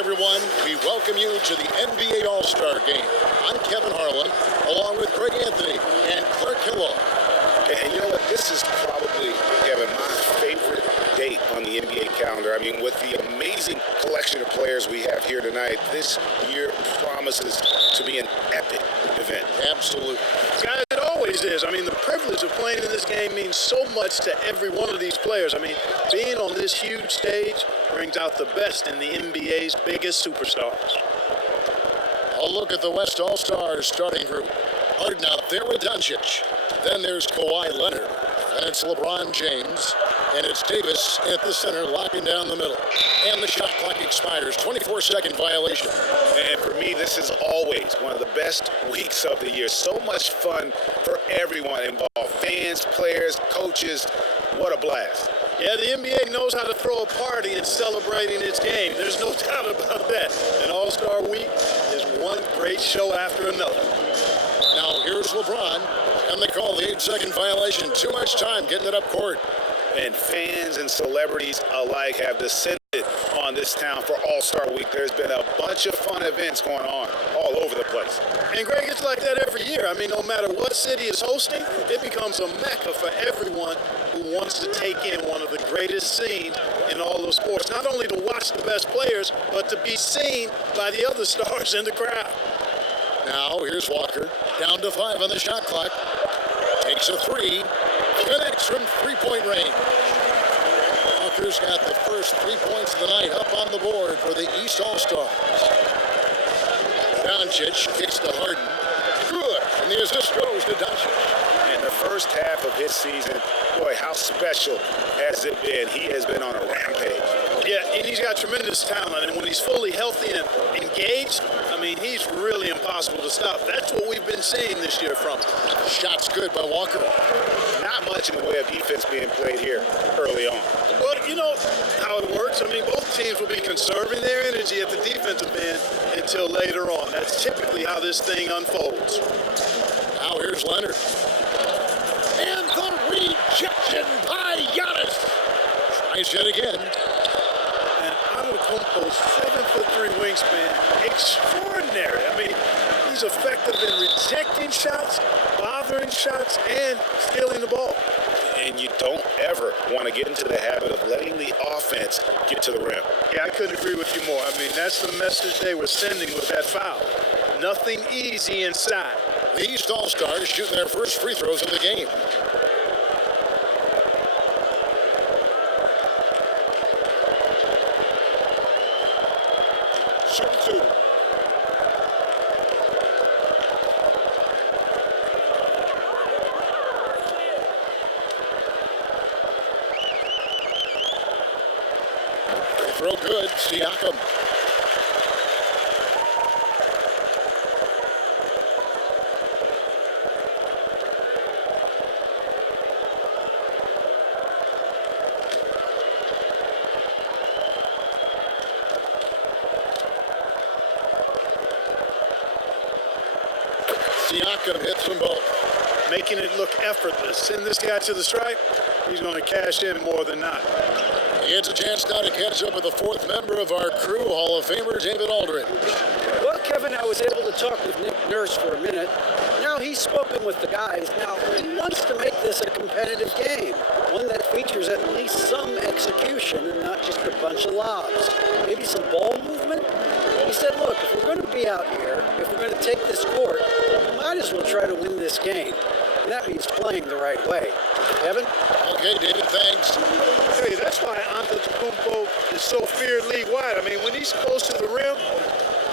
everyone. We welcome you to the NBA All-Star Game. I'm Kevin Harlan, along with Greg Anthony and Clark Kellogg. And you know what? This is probably, Kevin, my favorite date on the NBA calendar. I mean, with the amazing collection of players we have here tonight, this year promises to be an epic event. Absolutely. Guys, it always is. I mean, the privilege of playing in this game means so much to every one of these players. I mean, being on this huge stage brings out the best in the NBA's biggest superstars. A look at the West All-Stars starting group. Harden out there with Doncic. Then there's Kawhi Leonard. And it's LeBron James. And it's Davis at the center, locking down the middle. And the shot clock expires. 24-second violation. And for me, this is always one of the best weeks of the year. So much fun for everyone involved. Fans, players, coaches. What a blast. Yeah, the NBA knows how to throw a party in celebrating its game. There's no doubt about that. And All-Star Week is one great show after another. Now here's LeBron. And they call the 8-second violation. Too much time getting it up court. And fans and celebrities alike have descended on this town for All-Star Week. There's been a bunch of fun events going on all over the place. And Greg, it's like that every year. I mean, no matter what city is hosting, it becomes a mecca for everyone who wants to take in one of the greatest scenes in all of sports. Not only to watch the best players, but to be seen by the other stars in the crowd. Now here's Walker. Down to 5 on the shot clock. Takes a 3. Connects from three-point range. Walker's got the first 3 points of the night up on the board for the East All-Stars. Doncic kicks to Harden. Good. And the assist goes to Doncic. In the first half of his season, boy, how special has it been? He has been on a rampage. Yeah, and he's got tremendous talent. And when he's fully healthy and engaged, I mean, he's really impossible to stop. That's what we've been seeing this year from him. Shot's good by Walker. Not much in the way of defense being played here early on. Well, you know how it works. I mean, both teams will be conserving their energy at the defensive end until later on. That's typically how this thing unfolds. Now here's Leonard. And the rejection by Giannis. Tries yet again. And Antetokounmpo's 7'3" wingspan, extraordinary. I mean, he's effective in rejecting shots, bothering shots, and stealing the ball. And you don't ever want to get into the habit of letting the offense get to the rim. Yeah, I couldn't agree with you more. I mean, that's the message they were sending with that foul. Nothing easy inside. The East All-Stars shooting their first free throws of the game. Shoot 2. Throw good, Siakam. Siakam hits them both. Making it look effortless. Send this guy to the stripe, he's going to cash in more than not. He has a chance now to catch up with the fourth member of our crew, Hall of Famer David Aldridge. Well, Kevin, I was able to talk with Nick Nurse for a minute. Now he's spoken with the guys. Now he wants to make this a competitive game, one that features at least some execution and not just a bunch of lobs. Maybe some ball movement. He said, look, if we're going to be out here, if we're going to take this court, we might as well try to win this game. And that means playing the right way. Kevin? Okay, David, thanks. Hey, that's why Antetokounmpo is so feared league-wide. I mean, when he's close to the rim,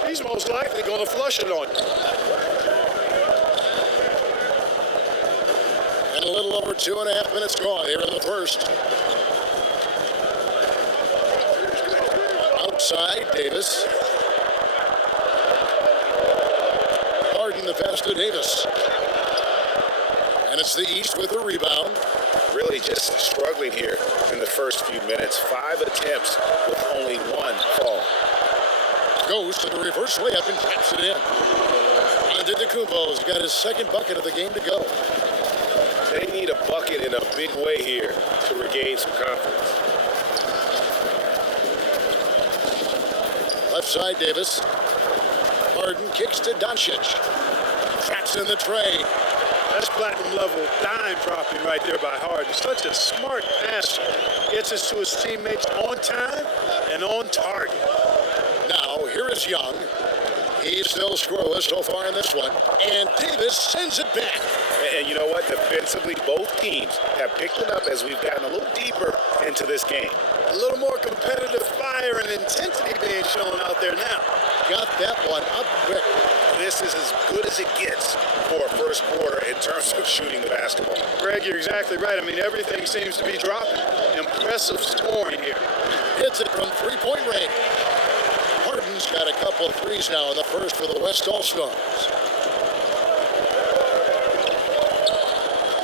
he's most likely going to flush it on you. And a little over 2.5 minutes gone here in the first. Outside, Davis. Harden the pass to Davis. And it's the East with the rebound. Really just struggling here in the first few minutes. 5 attempts with only 1 fall. Goes to the reverse layup and taps it in. Antetokounmpo's got his second bucket of the game to go. They need a bucket in a big way here to regain some confidence. left side, Davis. Harden kicks to Doncic. Traps in the tray. That's platinum level dime dropping right there by Harden. Such a smart passer. Gets us to his teammates on time and on target. Now, here is Young. He's still scoreless so far in this one. And Davis sends it back. And you know what? Defensively, both teams have picked it up as we've gotten a little deeper into this game. A little more competitive fire and intensity being shown out there now. Got that one up quick. This is as good as it gets for a first quarter in terms of shooting the basketball. Greg, you're exactly right. I mean, everything seems to be dropping. Impressive scoring here. Hits it from three-point range. Harden's got a couple of threes now in the first for the West All-Stars.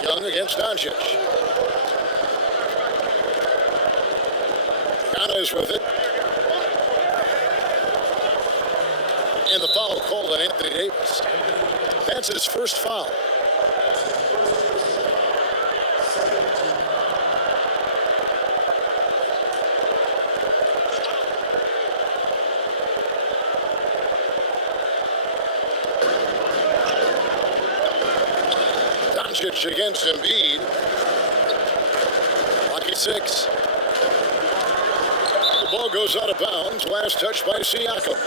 Young against Doncic. Giannis with it. And the foul called on Anthony Davis. That's his first foul. Doncic against Embiid. Pocket 6. The ball goes out of bounds. Last touch by Siakam.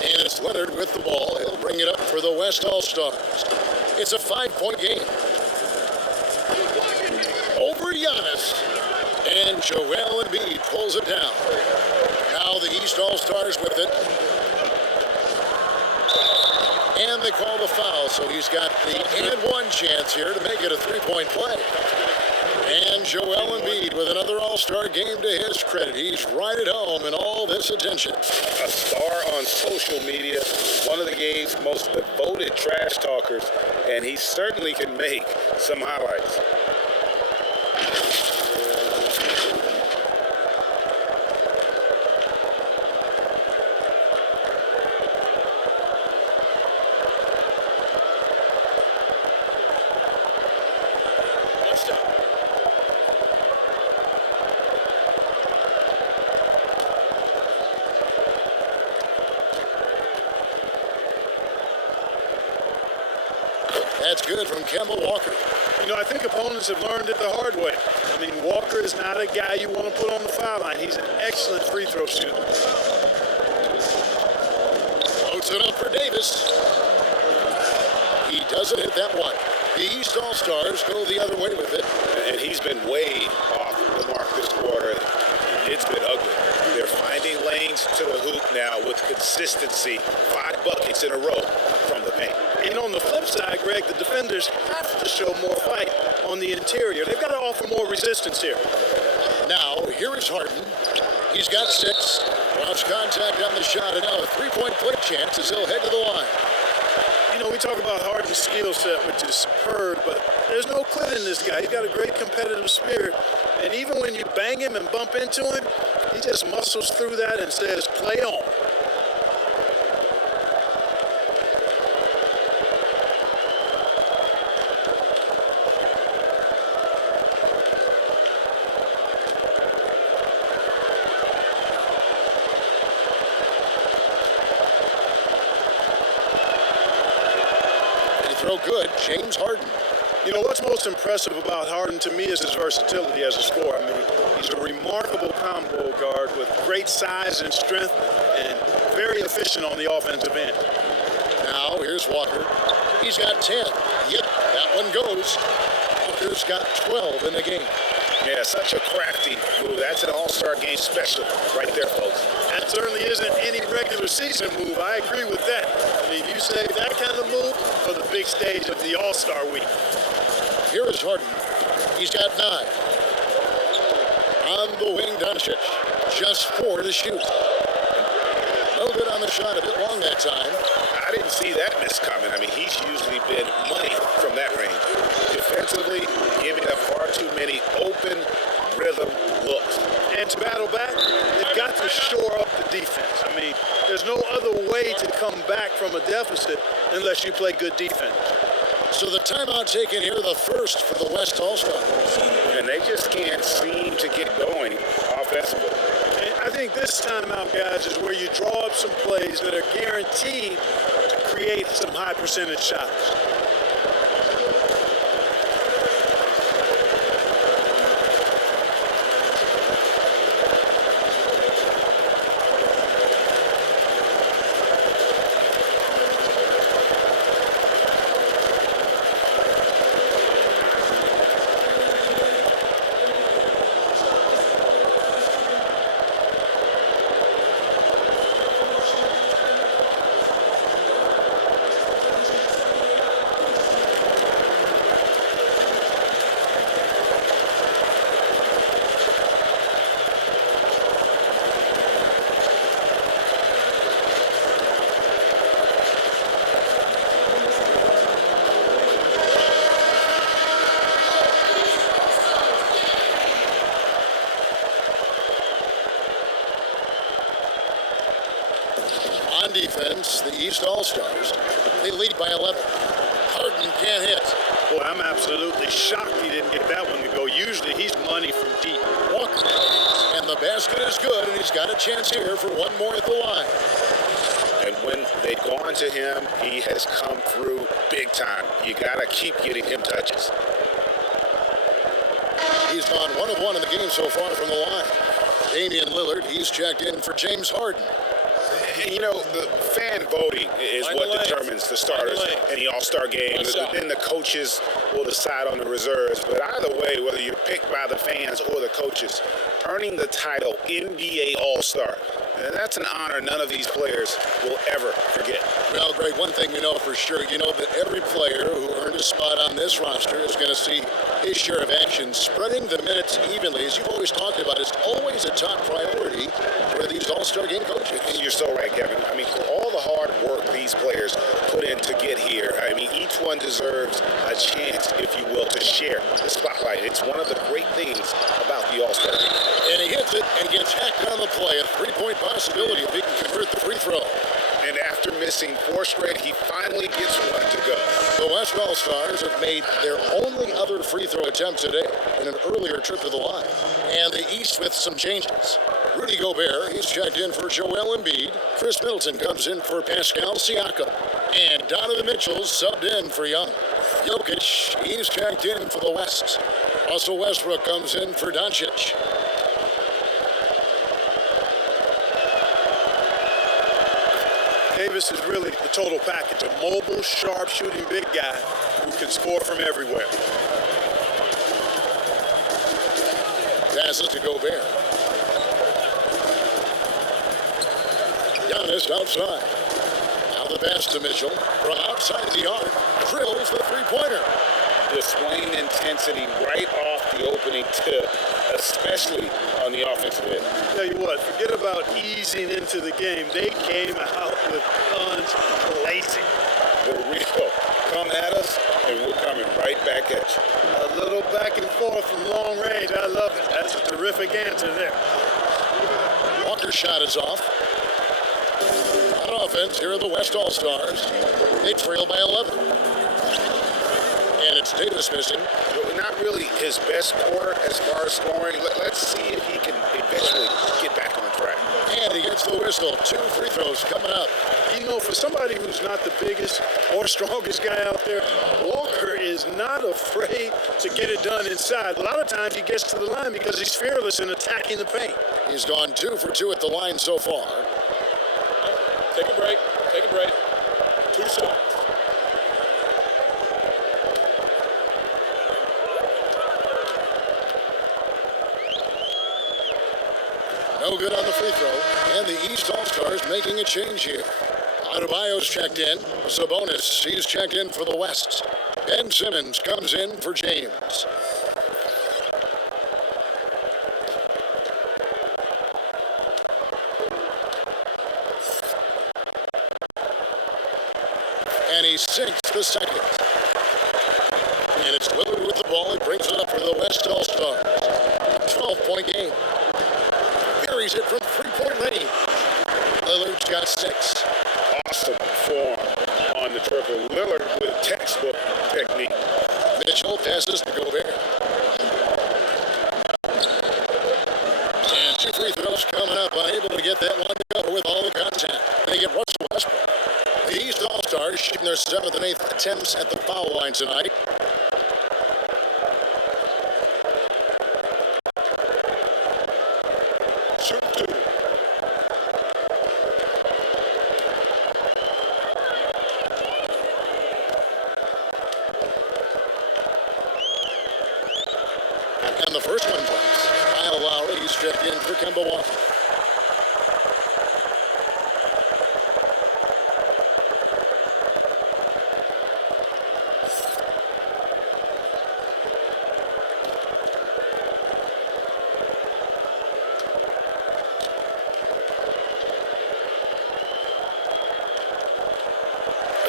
And it's Leonard with the ball. He'll bring it up for the West All-Stars. It's a 5-point game. Over Giannis. And Joel Embiid pulls it down. Now the East All-Stars with it. And they call the foul, so he's got the and one chance here to make it a three-point play. And Joel Embiid with another All-Star game to his credit. He's right at home in all this attention. A star on social media, one of the game's most devoted trash talkers, and he certainly can make some highlights. That's good from Kemba Walker. You know, I think opponents have learned it the hard way. I mean, Walker is not a guy you want to put on the foul line. He's an excellent free throw shooter. Floats it up for Davis. He doesn't hit that one. The East All-Stars go the other way with it. And he's been way off the mark this quarter. It's been ugly. They're finding lanes to the hoop now with consistency. 5 buckets in a row from the paint. And on the flip side, Greg, the defenders have to show more fight on the interior. They've got to offer more resistance here. Now, here is Harden. He's got 6. Lost contact on the shot, and now a three-point play chance as he'll head to the line. You know, we talk about Harden's skill set, which is superb, but there's no quit in this guy. He's got a great competitive spirit. And even when you bang him and bump into him, he just muscles through that and says, play on. Throw good, James Harden. You know, what's most impressive about Harden to me is his versatility as a scorer. I mean, he's a remarkable combo guard with great size and strength and very efficient on the offensive end. Now, here's Walker. He's got 10. Yep, that one goes. Walker's got 12 in the game. Yeah, such a crafty move. That's an all-star game special right there, folks. That certainly isn't any regular season move. I agree with that. I mean, you save that kind of move for the big stage of the All-Star week. Here is Harden. He's got 9. On the wing, Doncic. Just 4 to shoot. A little bit on the shot, a bit long that time. I didn't see that miss coming. I mean, he's usually been money from that range. Defensively, giving up far too many open rhythm looks. And to battle back, they've got to shore up the defense. I mean, there's no other way to come back from a deficit unless you play good defense. So the timeout taken here, the first for the West All-Stars. And they just can't seem to get going offensively. And I think this timeout, guys, is where you draw up some plays that are guaranteed to create some high percentage shots. On defense, the East All-Stars, they lead by 11. Harden can't hit. Boy, I'm absolutely shocked he didn't get that one to go. Usually he's money from deep. Walker. And the basket is good, and he's got a chance here for one more at the line. And when they've gone to him, he has come through big time. You got to keep getting him touches. He's gone 1 of 1 in the game so far from the line. Damian Lillard, he's checked in for James Harden. And, you know, the fan voting is what determines the starters in the All-Star game. Then the coaches will decide on the reserves. But either way, whether you're picked by the fans or the coaches, earning the title NBA All-Star, and that's an honor none of these players will ever forget. Well, Greg, one thing we know for sure, you know that every player who earned a spot on this roster is going to see his share of action. Spreading the minutes evenly, as you've always talked about, is always a top priority for these All-Star game coaches. And you're so right, Kevin. I mean, all the hard work these players put in to get here, I mean, each one deserves a chance, if you will, to share the spotlight. It's one of the great things about the All-Star game. And he hits it and gets hacked on the play. A three-point possibility if he can convert the free throw. And after missing 4 straight, he finally gets one to go. The West All-Stars have made their only other free throw attempt today in an earlier trip to the line. And the East with some changes. Rudy Gobert, he's checked in for Joel Embiid. Chris Middleton comes in for Pascal Siakam. And Donovan Mitchell subbed in for Young. Jokic, he's checked in for the West. Russell Westbrook comes in for Doncic. Davis is really the total package, a mobile, sharp-shooting big guy who can score from everywhere. Passes to Gobert. Giannis outside. Now the pass to Mitchell from outside the arc. Drills the three-pointer. Displaying intensity right off the opening tip, especially on the offensive end. Tell you what, forget about easing into the game. They came out with guns blazing. For real. Come at us, and we're coming right back at you. A little back and forth from long range. I love it. That's a terrific answer there. Walker's shot is off. On offense, here are the West All-Stars. They trail by 11. And it's Davis missing. Not really his best quarter as far as scoring. Let's see if he can eventually get back on track. And he gets the whistle. 2 free throws coming up. You know, for somebody who's not the biggest or strongest guy out there, Walker is not afraid to get it done inside. A lot of times he gets to the line because he's fearless in attacking the paint. He's gone 2 for 2 at the line so far. Take a break. Take a break. 2 shots. No good on the free throw. And the East All-Stars making a change here. Adebayo's checked in. Sabonis, he's checked in for the West. Ben Simmons comes in for James. And he sinks the second. And it's Lillard with the ball. He brings it up for the West All-Stars. 12-point game. Buries it from three-point range. Lillard's got 6. Awesome form on the triple. Lillard with textbook technique. Mitchell passes to Gobert. And 2 free throws coming up. Unable to get that one to go with all the contact. They get Russell Westbrook. The East All-Stars shooting their 7th and 8th attempts at the foul line tonight. And the first one comes. Kyle Lowry, he's checked in for Kemba Walker.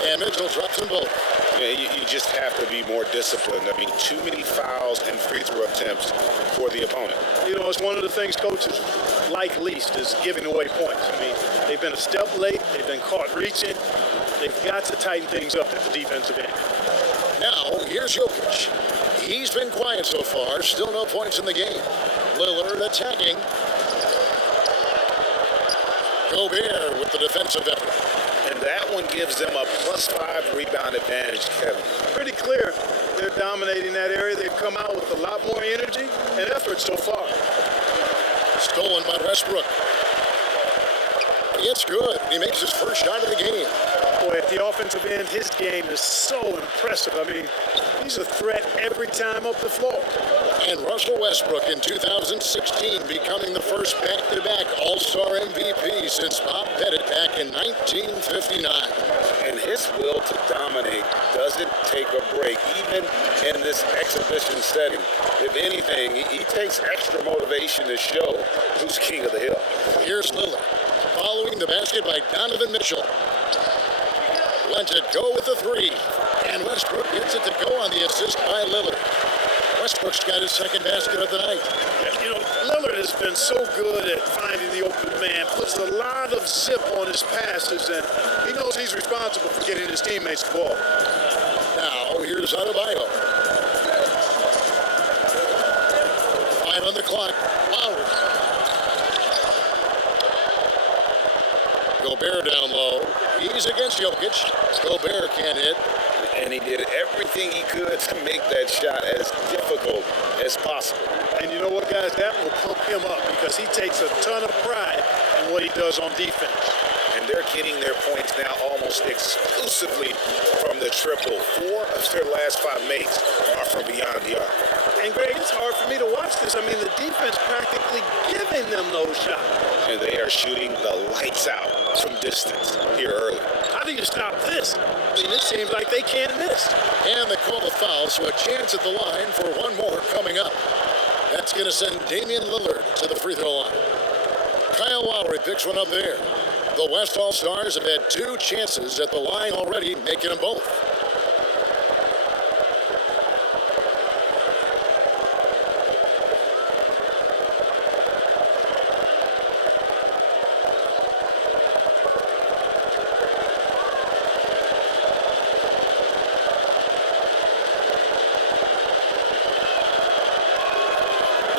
And Mitchell drops them both. Yeah, you just have to be more disciplined. I mean, too many fouls and free throw attempts for the opponent. You know, it's one of the things coaches like least is giving away points. I mean, they've been a step late. They've been caught reaching. They've got to tighten things up at the defensive end. Now, here's Jokic. He's been quiet so far. Still no points in the game. Lillard attacking. Gobert with the defensive effort. And that one gives them a +5 rebound advantage, Kevin. Pretty clear they're dominating that area. They've come out with a lot more energy and effort so far. Stolen by Westbrook. It's good. He makes his first shot of the game. Boy, at the offensive end, his game is so impressive. I mean, he's a threat every time up the floor. And Russell Westbrook in 2016 becoming the first back-to-back All-Star MVP since Bob Pettit back in 1959. And his will to dominate doesn't take a break, even in this exhibition setting. If anything, he takes extra motivation to show who's king of the hill. Here's Lillard, following the basket by Donovan Mitchell. Lets it go with the 3. And Westbrook gets it to go on the assist by Lillard. Westbrook's got his second basket of the night. Yeah, you know, Lillard has been so good at finding the open man, puts a lot of zip on his passes, and he knows he's responsible for getting his teammates the ball. Now, here's Adebayo. 5 on the clock. Lowry. Gobert down low. He's against Jokic. Gobert can't hit. And he did everything he could to make that shot as difficult as possible. And you know what, guys? That will pump him up because he takes a ton of pride in what he does on defense. And they're getting their points now almost exclusively from the triple. 4 of their last 5 makes are from beyond the arc. And, Greg, it's hard for me to watch this. I mean, the defense practically giving them those shots. And they are shooting the lights out from distance here early. How do you stop this? I mean, it seems like they can't miss. And they call the foul, so a chance at the line for one more coming up. That's going to send Damian Lillard to the free throw line. Kyle Lowry picks one up there. The West All-Stars have had 2 chances at the line already, making them both.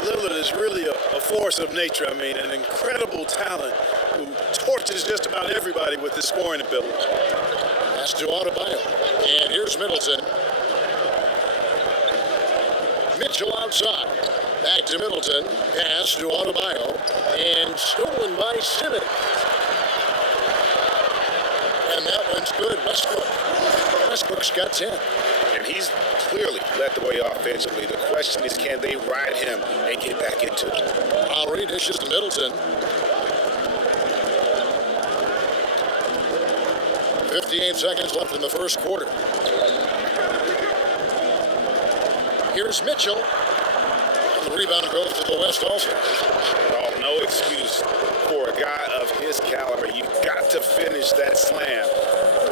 Lillard is really a force of nature. I mean, an incredible talent who torches just about everybody with his scoring ability. Pass to Adebayo. And here's Middleton. Mitchell outside. Back to Middleton. Pass to Adebayo. And stolen by Simmons. And that one's good. Westbrook's got 10. And he's clearly led the way offensively. The question is, can they ride him and get back into it? Lowry dishes to Middleton. 58 seconds left in the first quarter. Here's Mitchell. The rebound goes to the West also. Oh, no excuse for a guy of his caliber. You've got to finish that slam.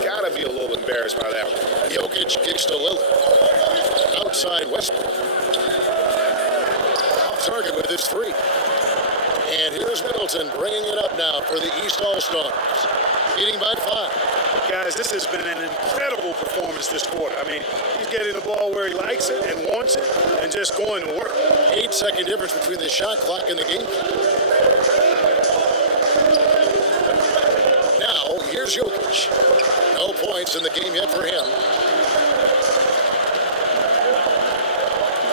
Got to be a little embarrassed by that one. Jokic kicks to Lillard. Outside Westbrook. Off target with his 3. And here's Middleton bringing it up now for the East All-Stars. leading by 5. Guys, this has been an incredible performance this quarter. I mean, he's getting the ball where he likes it and wants it and just going to work. 8-second difference between the shot clock and the game clock. Now, here's Jokic. No points in the game yet for him.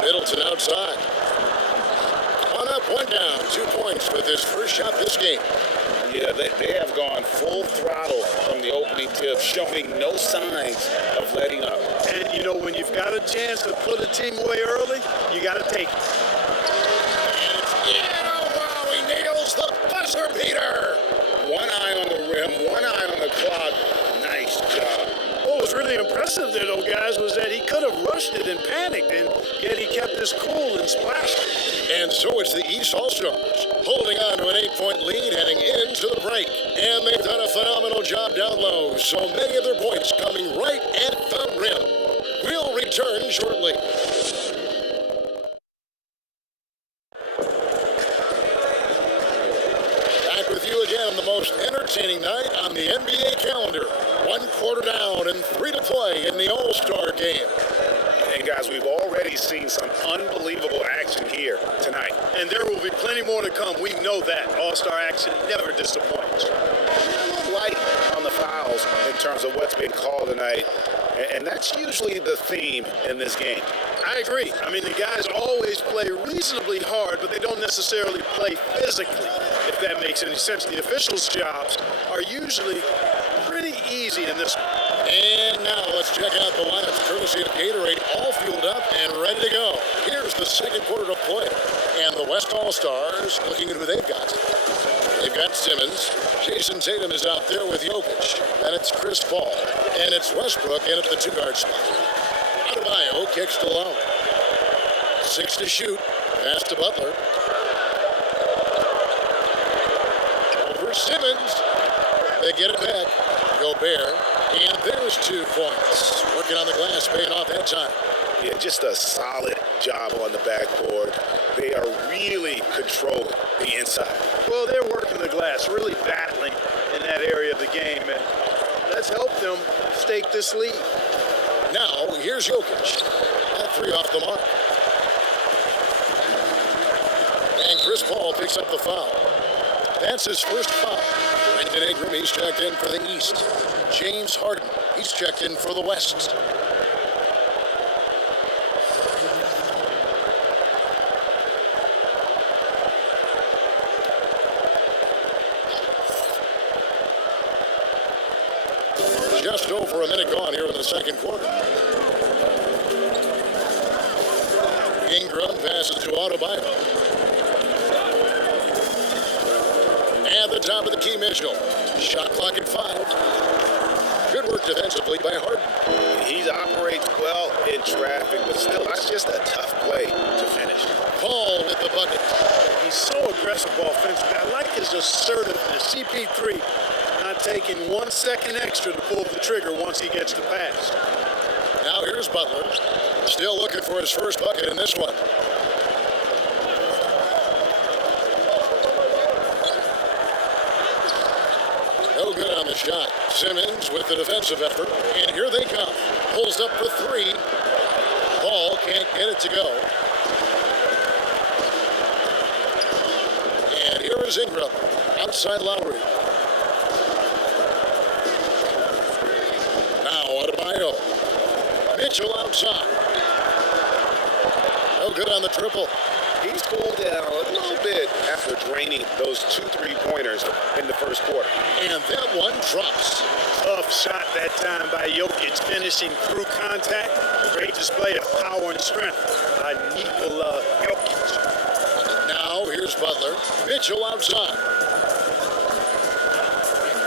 Middleton outside. 1 up, 1 down. 2 points with his first shot this game. Yeah, they have gone full throttle from the opening tip, showing no signs of letting up. And, you know, when you've got a chance to put a team away early, you got to take it. Yeah, wow, he nails the buzzer beater. 1 eye on the rim, 1 eye on the clock. Nice job. What was really impressive there, though, guys, was that he could have rushed it and panicked, and yet he kept his cool and splashed. And so it's the East All-Stars holding on to an 8-point lead heading into the break. And they've done a phenomenal job down low. So many of their points coming right at the rim. We'll return shortly. Back with you again on the most entertaining night on the NBA calendar. 1 quarter down and 3 to play in the All-Star game. And guys, we've already seen some unbelievable action here tonight. And there will be plenty more to come. We know that. All-Star action never disappoints. A little light on the fouls in terms of what's been called tonight. And that's usually the theme in this game. I agree. I mean, the guys always play reasonably hard, but they don't necessarily play physically, if that makes any sense. The officials' jobs are usually pretty easy in this one. And now let's check out the lineups courtesy of Gatorade, all fueled up and ready to go. Here's the second quarter to play. And the West All-Stars looking at who they've got. They've got Simmons. Jaysom Tatum is out there with Jokic. And it's Chris Paul. And it's Westbrook in at the 2-guard spot. Adebayo kicks to Lowe. 6 to shoot. Pass to Butler. Over Simmons. They get it back. Gobert. And there's 2 points. Working on the glass, paying off that time. Yeah, just a solid job on the backboard. They are really controlling the inside. Well, they're working the glass, really battling in that area of the game, and let's help them stake this lead. Now, here's Jokic. At 3 off the mark. And Chris Paul picks up the foul. That's his first foul. Brandom Ingram, he's checked in for the East. James Harden, he's checked in for the West. Just over a minute gone here in the second quarter. Ingram passes to Adebayo. At the top of the key, Mitchell. Shot clock at 5. Good work defensively by Harden. He operates well in traffic, but still, that's just a tough play to finish. Paul with the bucket. He's so aggressive offensively. I like his assertiveness. CP3 not taking 1 second extra to pull the trigger once he gets the pass. Now here's Butler. Still looking for his first bucket in this one. No good on the shot. Simmons with the defensive effort. And here they come. Pulls up for 3. Paul can't get it to go. And here is Ingram. Outside Lowry. Now Adebayo. Mitchell outside. No good on the triple. He's cooled down a little bit after draining those 2 3-pointers in the first quarter. And that one drops. Tough shot that time by Jokic, finishing through contact. Great display of power and strength by Nikola Jokic. Now here's Butler. Mitchell outside.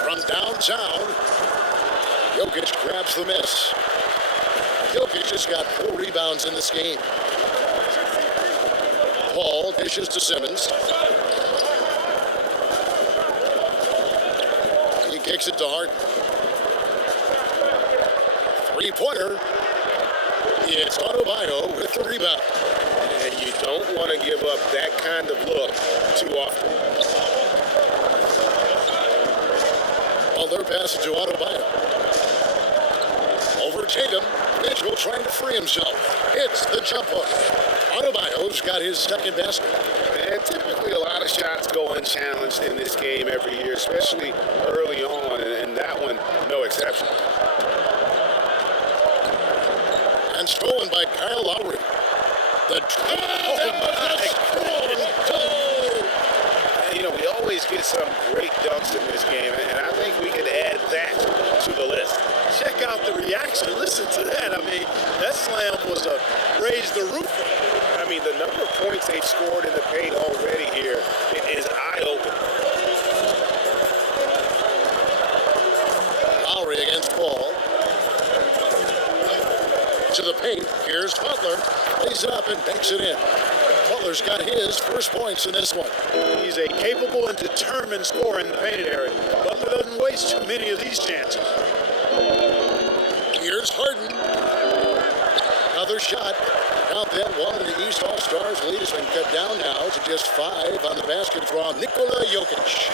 From downtown, Jokic grabs the miss. Jokic has got 4 rebounds in this game. Paul dishes to Simmons. He kicks it to Harden. 3-pointer. It's Adebayo with the rebound. And you don't want to give up that kind of look too often. Butler passes to Adebayo. Over Tatum. Mitchell trying to free himself. Hits the jump hook. Adebayo's got his second basket. And typically a lot of shots go unchallenged in this game every year, especially early on, and that one, no exception. And stolen by Kyle Lowry. The You know, we always get some great dunks in this game, and I think we can add that to the list. Check out the reaction. Listen to that. I mean, that slam was a raise the roof. I mean, the number of points they've scored in the paint already here is eye-opening. Lowry against Paul. To the paint. Here's Butler. Lays it up and banks it in. Butler's got his first points in this one. He's a capable and determined scorer in the painted area. Butler doesn't waste too many of these chances. Here's Harden. Another shot. Count that one of the East All-Stars lead has been cut down now to just 5 on the basket from Nikola Jokic.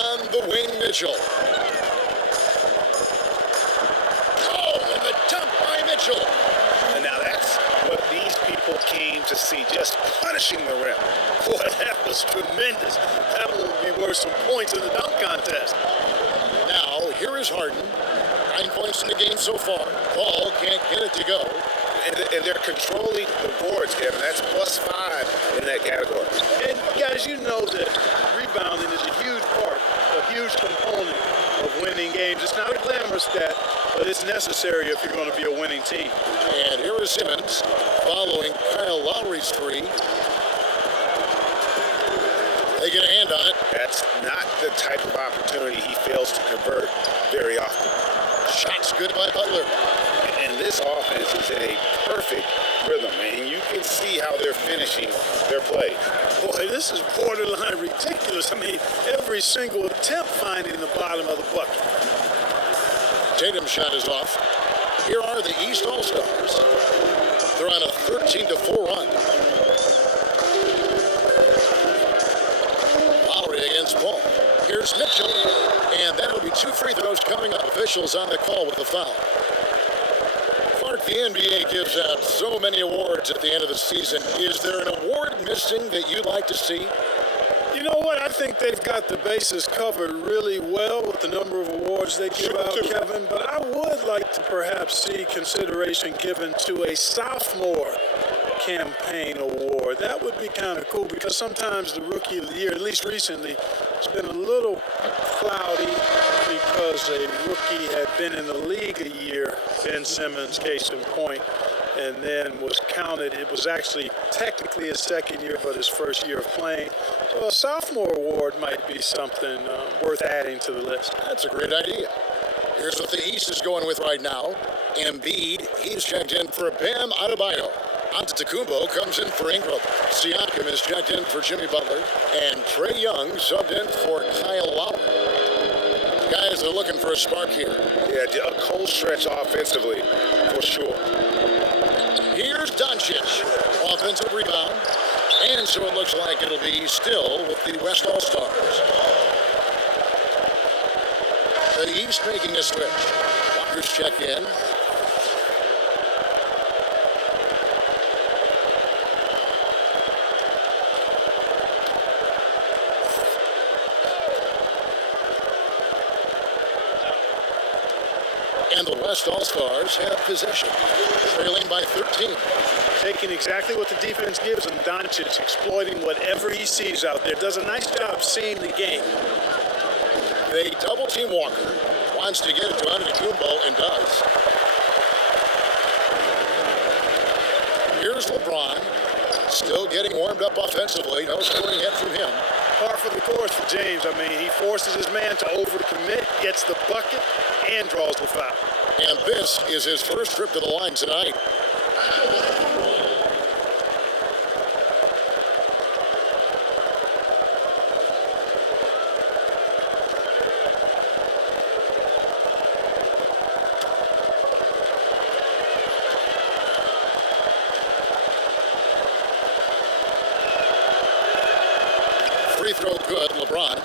On the wing, Mitchell. Oh, and the dunk by Mitchell. And now that's what these people came to see, just punishing the rim. Boy, that was tremendous. That will be worth some points in the dunk contest. Now, here is Harden. 9 points in the game so far. Paul can't get it to go. And they're controlling the boards, Kevin. That's +5 in that category. And guys, you know that rebounding is a huge part, a huge component of winning games. It's not a glamorous stat, but it's necessary if you're going to be a winning team. And here is Simmons following Kyle Lowry's three. They get a hand on it. That's not the type of opportunity he fails to convert very often. Shots good by Butler. And this offense is in a perfect rhythm, and you can see how they're finishing their play. Boy, this is borderline ridiculous. I mean, every single attempt finding the bottom of the bucket. Tatum's shot is off. Here are the East All-Stars. They're on a 13-4 run. Lowry against Paul. Here's Mitchell. And that will be 2 free throws coming up. Officials on the call with the foul. Clark, the NBA gives out so many awards at the end of the season. Is there an award missing that you'd like to see? You know what? I think they've got the bases covered really well with the number of awards they give out, Kevin. But I would like to perhaps see consideration given to a sophomore campaign award. That would be kind of cool because sometimes the rookie of the year, at least recently, has been a little cloudy because a rookie had been in the league a year, Ben Simmons, case in point, and then was counted. It was actually technically his second year, but his first year of playing. So a sophomore award might be something worth adding to the list. That's a great idea. Here's what the East is going with right now. Embiid, he's checked in for Bam Adebayo. Antetokounmpo comes in for Ingram. Siakam is checked in for Jimmy Butler. And Trae Young subbed in for Kyle Lowry. Guys are looking for a spark here. Yeah, a cold stretch offensively, for sure. Here's Doncic. Offensive rebound. And so it looks like it'll be still with the West All-Stars. The East making a switch. Walker's check in. And the West All-Stars have possession, trailing by 13. Taking exactly what the defense gives him, Doncic exploiting whatever he sees out there. Does a nice job seeing the game. They double-team Walker. Wants to get it to Antetokounmpo and does. Here's LeBron. Still getting warmed up offensively. No scoring yet from him. Par for the course for James. I mean, he forces his man to overcommit, gets the bucket, and draws the foul. And this is his first trip to the line tonight. Free throw good, LeBron.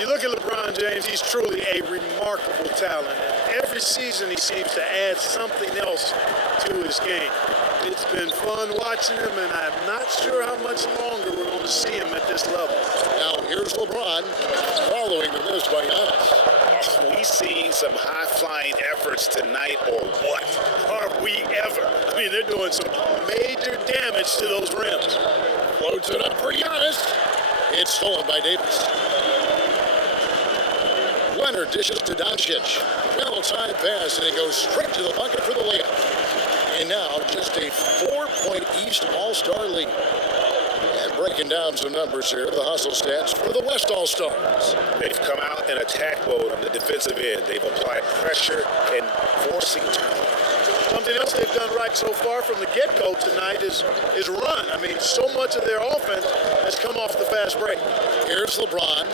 You look at LeBron James, he's truly a remarkable talent. And every season he seems to add something else to his game. It's been fun watching him, and I'm not sure how much longer we're going to see him at this level. Now here's LeBron following the miss by Giannis. Are we seeing some high-flying efforts tonight or what? Are we ever? I mean, they're doing some major damage to those rims. Floats it up for Giannis. It's stolen by Davis. Leonard dishes to Doncic. Well time pass, and he goes straight to the bucket for the layup. And now just a 4-point East All-Star lead. And breaking down some numbers here, the hustle stats for the West All-Stars. They've come out in attack mode on the defensive end. They've applied pressure and forcing turnovers. Something else they've done right so far from the get-go tonight is run. I mean, so much of their offense has come off the fast break. Here's LeBron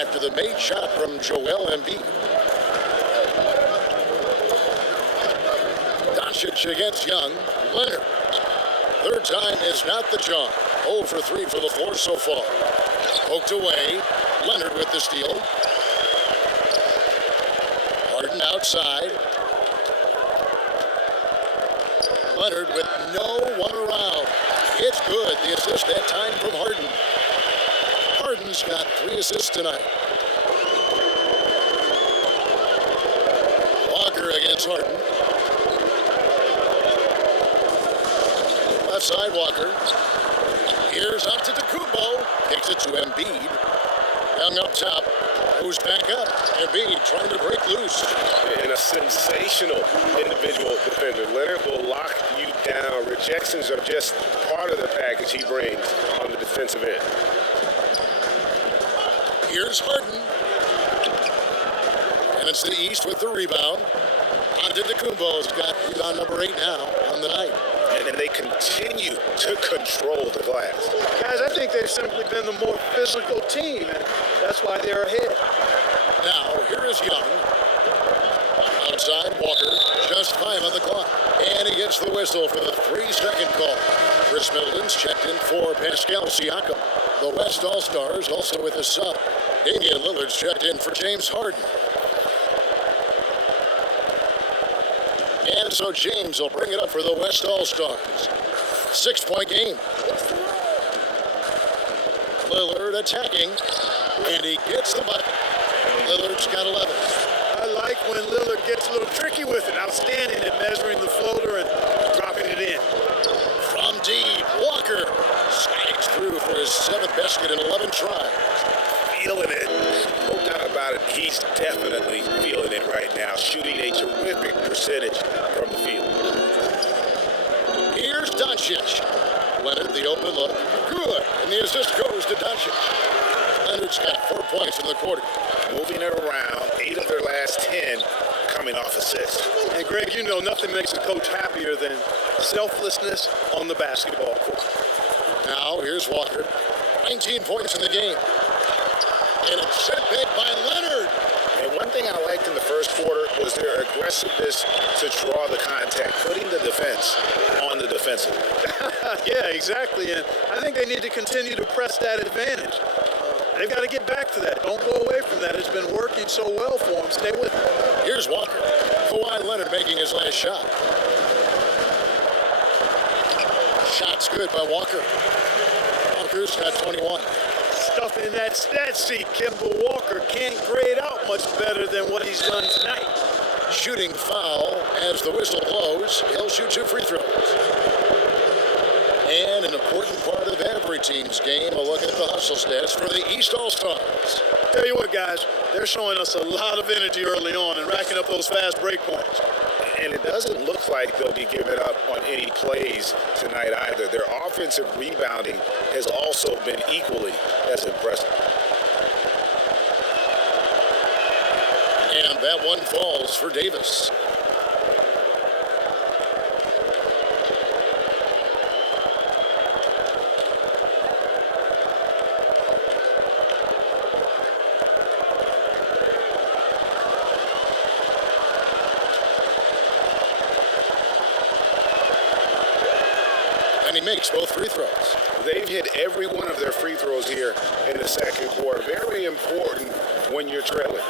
after the made shot from Joel Embiid. Doncic against Young. Leonard. Third time is not the charm. 0 for 3 for the floor so far. Poked away. Leonard with the steal. Harden outside. Leonard with no one around. It's good. The assist that time from Harden. Harden's got 3 assists tonight. Walker against Harden. Left side Walker. Here's Antetokounmpo. Takes it to Embiid. Young up top. Moves back up. Embiid trying to break loose. And a sensational individual defender. Leonard will lock you down. Rejections are just part of the package he brings on the defensive end. Here's Harden. And it's the East with the rebound. Antetokounmpo's got rebound number 8 now on the night. And they continue to control the glass. Guys, I think they've simply been the more physical team, and that's why they're ahead. Now, here is Young. Outside Walker, just 5 on the clock. And he gets the whistle for the 3-second call. Chris Middleton's checked in for Pascal Siakam. The West All-Stars also with a sub. Damian Lillard's checked in for James Harden. And so James will bring it up for the West All-Stars. 6-point game. Lillard attacking, and he gets the bucket. Lillard's got 11. I like when Lillard gets a little tricky with it. Outstanding at measuring the floater and dropping it in. From deep, Walker slides through for his 7th basket in 11 tries. Feeling it. No doubt about it. He's definitely feeling it right now. Shooting a terrific percentage from the field. Here's Doncic. Leonard, the open look. Good. And the assist goes to Doncic. Leonard's got 4 points in the quarter. Moving it around. 8 of their last 10 coming off assists. And Greg, you know nothing makes a coach happier than selflessness on the basketball court. Now, here's Walker. 19 points in the game. And it's sent back by Leonard. And one thing I liked in the first quarter was their aggressiveness to draw the contact, putting the defense on the defensive. Yeah, exactly. And I think they need to continue to press that advantage. They've got to get back to that. Don't go away from that. It's been working so well for them. Stay with it. Here's Walker. Kawhi Leonard making his last shot. Shot's good by Walker. Walker's got 21. Stuff in that stat sheet. Kemba Walker can't grade out much better than what he's done tonight. Shooting foul as the whistle blows. He'll shoot 2 free throws. And an important part of every team's game, a look at the hustle stats for the East All-Stars. Tell you what, guys, they're showing us a lot of energy early on and racking up those fast break points. And it doesn't look like they'll be giving up on any plays tonight either. Their offensive rebounding has also been equally as impressive. And that one falls for Davis. And he makes both free throws. They've hit every one of their free throws here in the second quarter. Very important when you're trailing.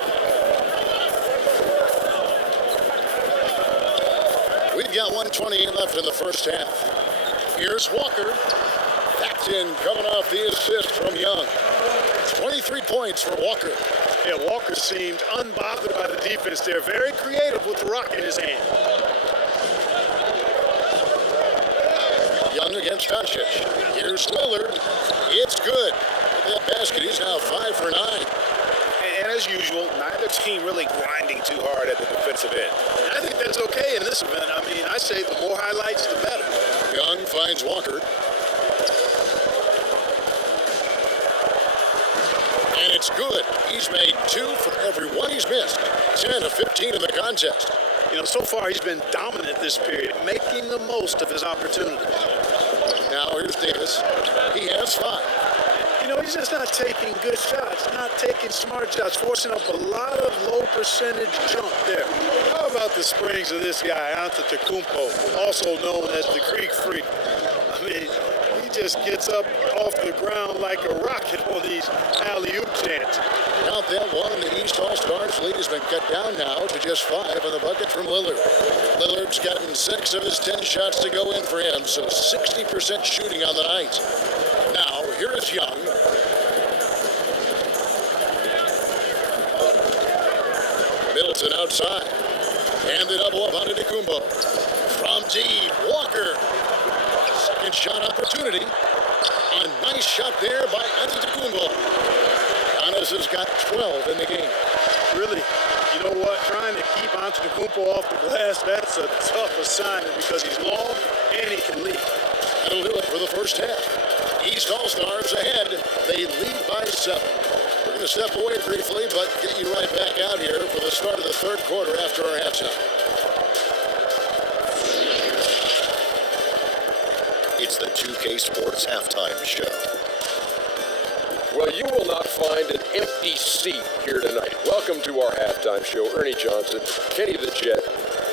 We've got 1:28 left in the first half. Here's Walker. Backed in, coming off the assist from Young. 23 points for Walker. Yeah, Walker seemed unbothered by the defense there. Very creative with the rock in his hand. Young against Doncic. Here's Lillard. It's good. With that basket, he's now 5 for 9. And as usual, neither team really grinding too hard at the defensive end. I think that's okay in this event. I mean, I say the more highlights, the better. Young finds Walker. And it's good. He's made 2 for every one he's missed. 10 of 15 in the contest. You know, so far he's been dominant this period, making the most of his opportunities. Now here's Davis. He has 5. You know, he's just not taking good shots, not taking smart shots, forcing up a lot of low percentage jump there. How about the springs of this guy, Antetokounmpo, also known as the Greek Freak? I mean, he just gets up off the ground like a rocket on these alley-oop chants. Count that one, and the East All-Stars lead has been cut down now to just 5 on the bucket from Lillard. Lillard's gotten 6 of his 10 shots to go in for him, so 60% shooting on the night. Now, here is Young. Middleton outside. And the double up on Antetokounmpo. From deep, Walker. Second shot opportunity. A nice shot there by Antetokounmpo. Giannis has got 12 in the game. Really, you know what? Trying to keep Antetokounmpo off the glass, that's a tough assignment because he's long and he can lead. That'll do it for the first half. East All-Stars ahead. They lead by 7. We're going to step away briefly, but get you right back out here for the start of the third quarter after our halftime. It's the 2K Sports Halftime Show. Well, you will not find an empty seat here tonight. Welcome to our halftime show. Ernie Johnson, Kenny the Jet,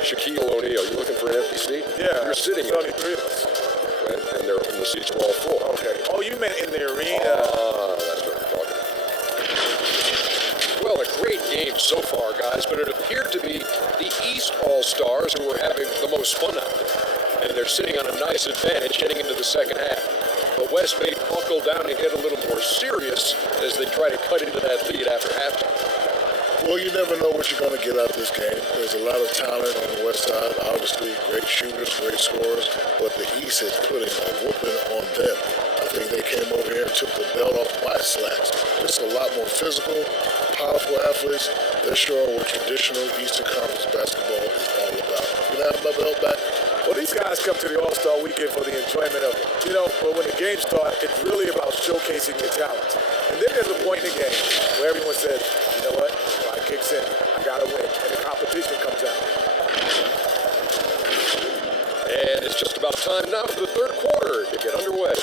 Shaquille O'Neal. You looking for an empty seat? Yeah. You're sitting in only it. 3 of us. And the seats are all full. Okay. Oh, you meant in the arena? That's what I'm talking about. Well, a great game so far, guys, but it appeared to be the East All-Stars who were having the most fun out there. And they're sitting on a nice advantage heading into the second half. The West may buckle down and get a little more serious as they try to cut into that lead after halftime. Well, you never know what you're going to get out of this game. There's a lot of talent on the West side, obviously, great shooters, great scorers, but the East is putting a whooping on them. I think they came over here and took the belt off my slacks. It's a lot more physical, powerful athletes. They're showing what traditional Eastern Conference basketball is all about. You have my belt back? Well, these guys come to the All-Star Weekend for the enjoyment of it. You know, but when the games start, it's really about showcasing your talent. And then there's a point in the game where everyone says, you know what, pride kicks in, I gotta win, and the competition comes out. And it's just about time now for the third quarter to get underway.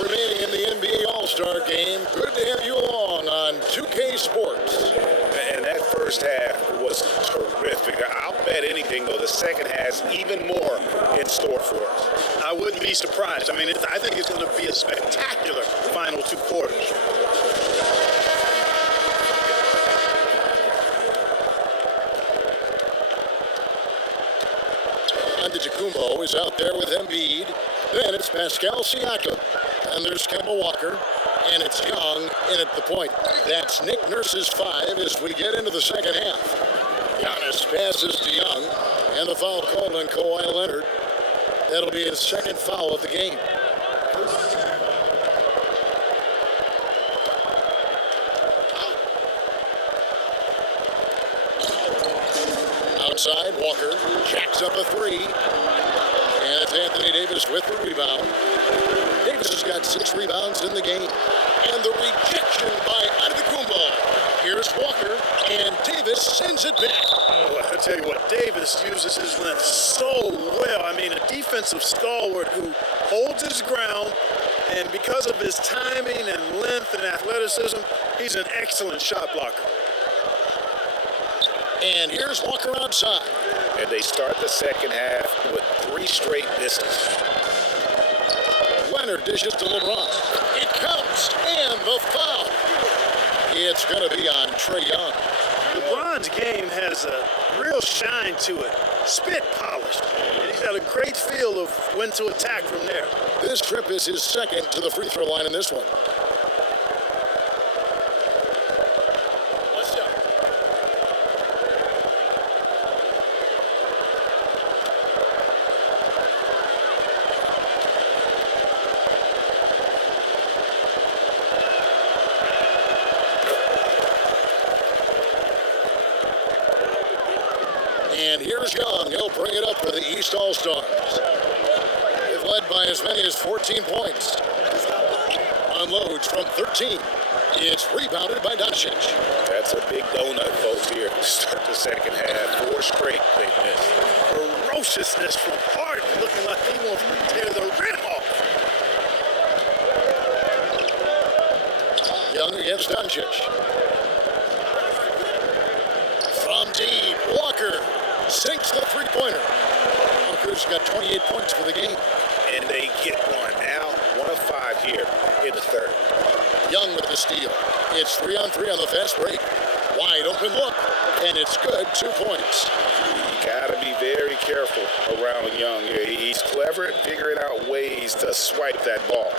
Remaining in the NBA All-Star Game. Good to have you along on 2K Sports. And that first half was terrific. I'll bet anything, though, the second has even more in store for us. I wouldn't be surprised. I mean, I think it's going to be a spectacular final 2 quarters. Antetokounmpo is out there with Embiid. Then it's Pascal Siakam. And there's Kemba Walker. And it's Young in at the point. That's Nick Nurse's 5 as we get into the second half. Giannis passes to Young. And the foul called on Kawhi Leonard. That'll be his second foul of the game. Outside, Walker jacks up a 3. And it's Anthony Davis with the rebound. Davis has got 6 rebounds in the game. And the rejection by Antetokounmpo. Here's Walker, and Davis sends it back. Boy, I tell you what, Davis uses his length so well. I mean, a defensive stalwart who holds his ground, and because of his timing and length and athleticism, he's an excellent shot blocker. And here's Walker outside. And they start the second half with 3 straight misses. Leonard dishes to LeBron. It counts, and the foul. It's going to be on Trae Young. LeBron's game has a real shine to it, spit polished, and he's got a great feel of when to attack from there. This trip is his second to the free throw line in this one. And here's Young. He'll bring it up for the East All-Stars. They've led by as many as 14 points. Unloads from 13. It's rebounded by Doncic. That's a big donut, folks, here to start the second half. 4 straight they missed. Ferociousness from Harden, looking like he wants to tear the rim off. Young against Doncic. From deep, Walker sinks the three-pointer. Walker's got 28 points for the game. And they get one now. 1 of 5 here in the third. Young with the steal. It's 3-on-3 on the fast break. Wide open look, and it's good. 2 points. You gotta be very careful around Young here. He's clever at figuring out ways to swipe that ball.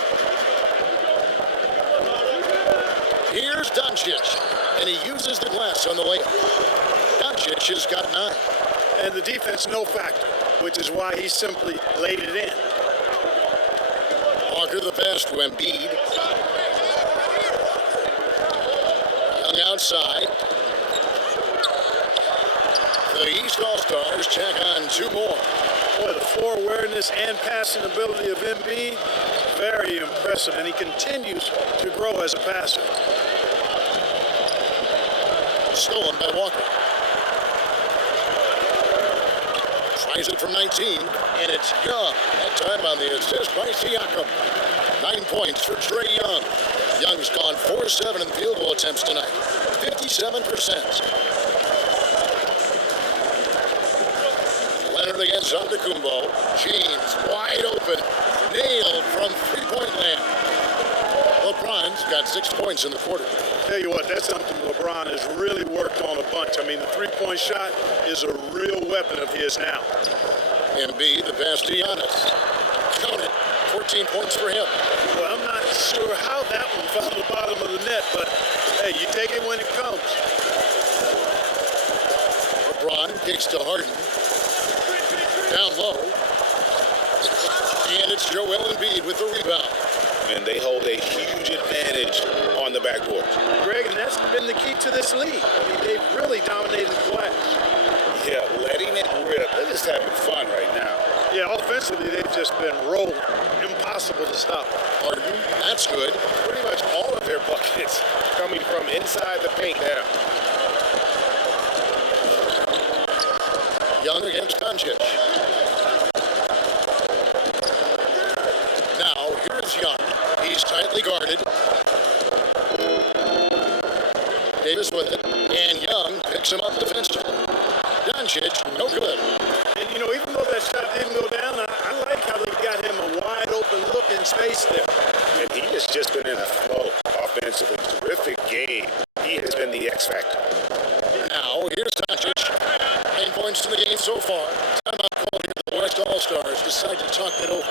Here's Doncic, and he uses the glass on the layup. Doncic has got 9. And the defense no factor, which is why he simply laid it in. Walker the pass to Embiid. Young outside. The East All-Stars tack on 2 more. Boy, the floor awareness and passing ability of Embiid, very impressive, and he continues to grow as a passer. Stolen by Walker. Tries it from 19, and it's Young. That time on the assist by Siakam. 9 points for Trae Young. Young's gone 4-7 in field goal attempts tonight. 57%. Leonard against Antetokounmpo. James wide open. Nailed from three-point land. LeBron's got 6 points in the quarter. Tell you what, that's something LeBron has really worked on a bunch. I mean, the three-point shot is a real weapon of his now. Embiid, the pass to Giannis. Count it. 14 points for him. Well, I'm not sure how that one found the bottom of the net, but hey, you take it when it comes. LeBron kicks to Harden. Down low. And it's Joel Embiid with the rebound. And they hold a huge advantage on the backboard. Greg, and that's been the key to this league. I mean, they've really dominated the glass. Yeah, letting it rip. They're just having fun right now. Yeah, offensively, they've just been rolling. Impossible to stop. Harden, that's good. Pretty much all of their buckets coming from inside the paint now. Young against Doncic. Now, here's Young. He's tightly guarded. Davis with it. And Young picks him up defensively. Doncic, no good. And, you know, even though that shot didn't go down, I like how they got him a wide open look in space there. And he has just been in a flow offensively. Terrific game. He has been the X factor. Now, here's Doncic. 9 points in the game so far. Timeout called here. The West All-Stars decide to talk it over.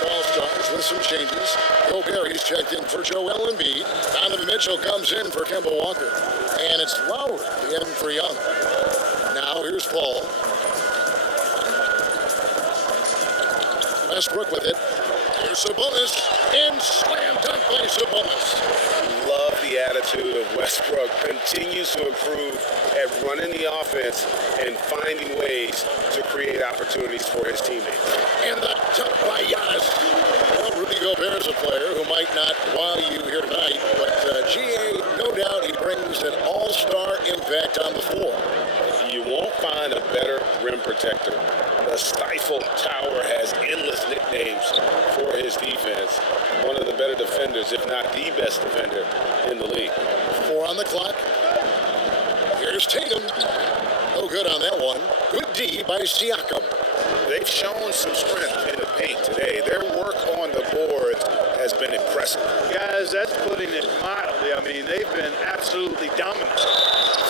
East All-Stars with some changes. Gary's checked in for Joel Embiid. Donovan Mitchell comes in for Kemba Walker. And it's Lowry in for Young. Now here's Paul. Westbrook with it. Here's Sabonis. And slam dunk by Sabonis. Love the attitude of Westbrook. Continues to improve at running the offense and finding ways to create opportunities for his teammates. And the dunk by Giannis. Well, Rudy Gobert is a player who might not wow you here tonight, but GA, no doubt he brings an all-star impact on the floor. You won't find a better rim protector. The Stifle Tower has endless nicknames for his defense. One of the better defenders, if not the best defender in the league. 4 on the clock. Here's Tatum. No good on that one. Good D by Siakam. They've shown some strength in the paint today. Their work on the boards has been impressive. Guys, that's putting it mildly. I mean, they've been absolutely dominant.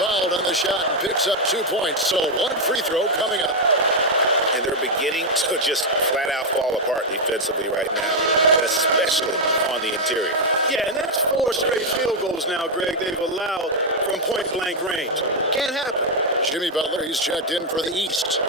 Fouled on the shot and picks up 2 points. So 1 free throw coming up. And they're beginning to just flat out fall apart defensively right now, especially on the interior. Yeah, and that's 4 straight field goals now, Greg, they've allowed from point-blank range. Can't happen. Jimmy Butler, he's checked in for the East.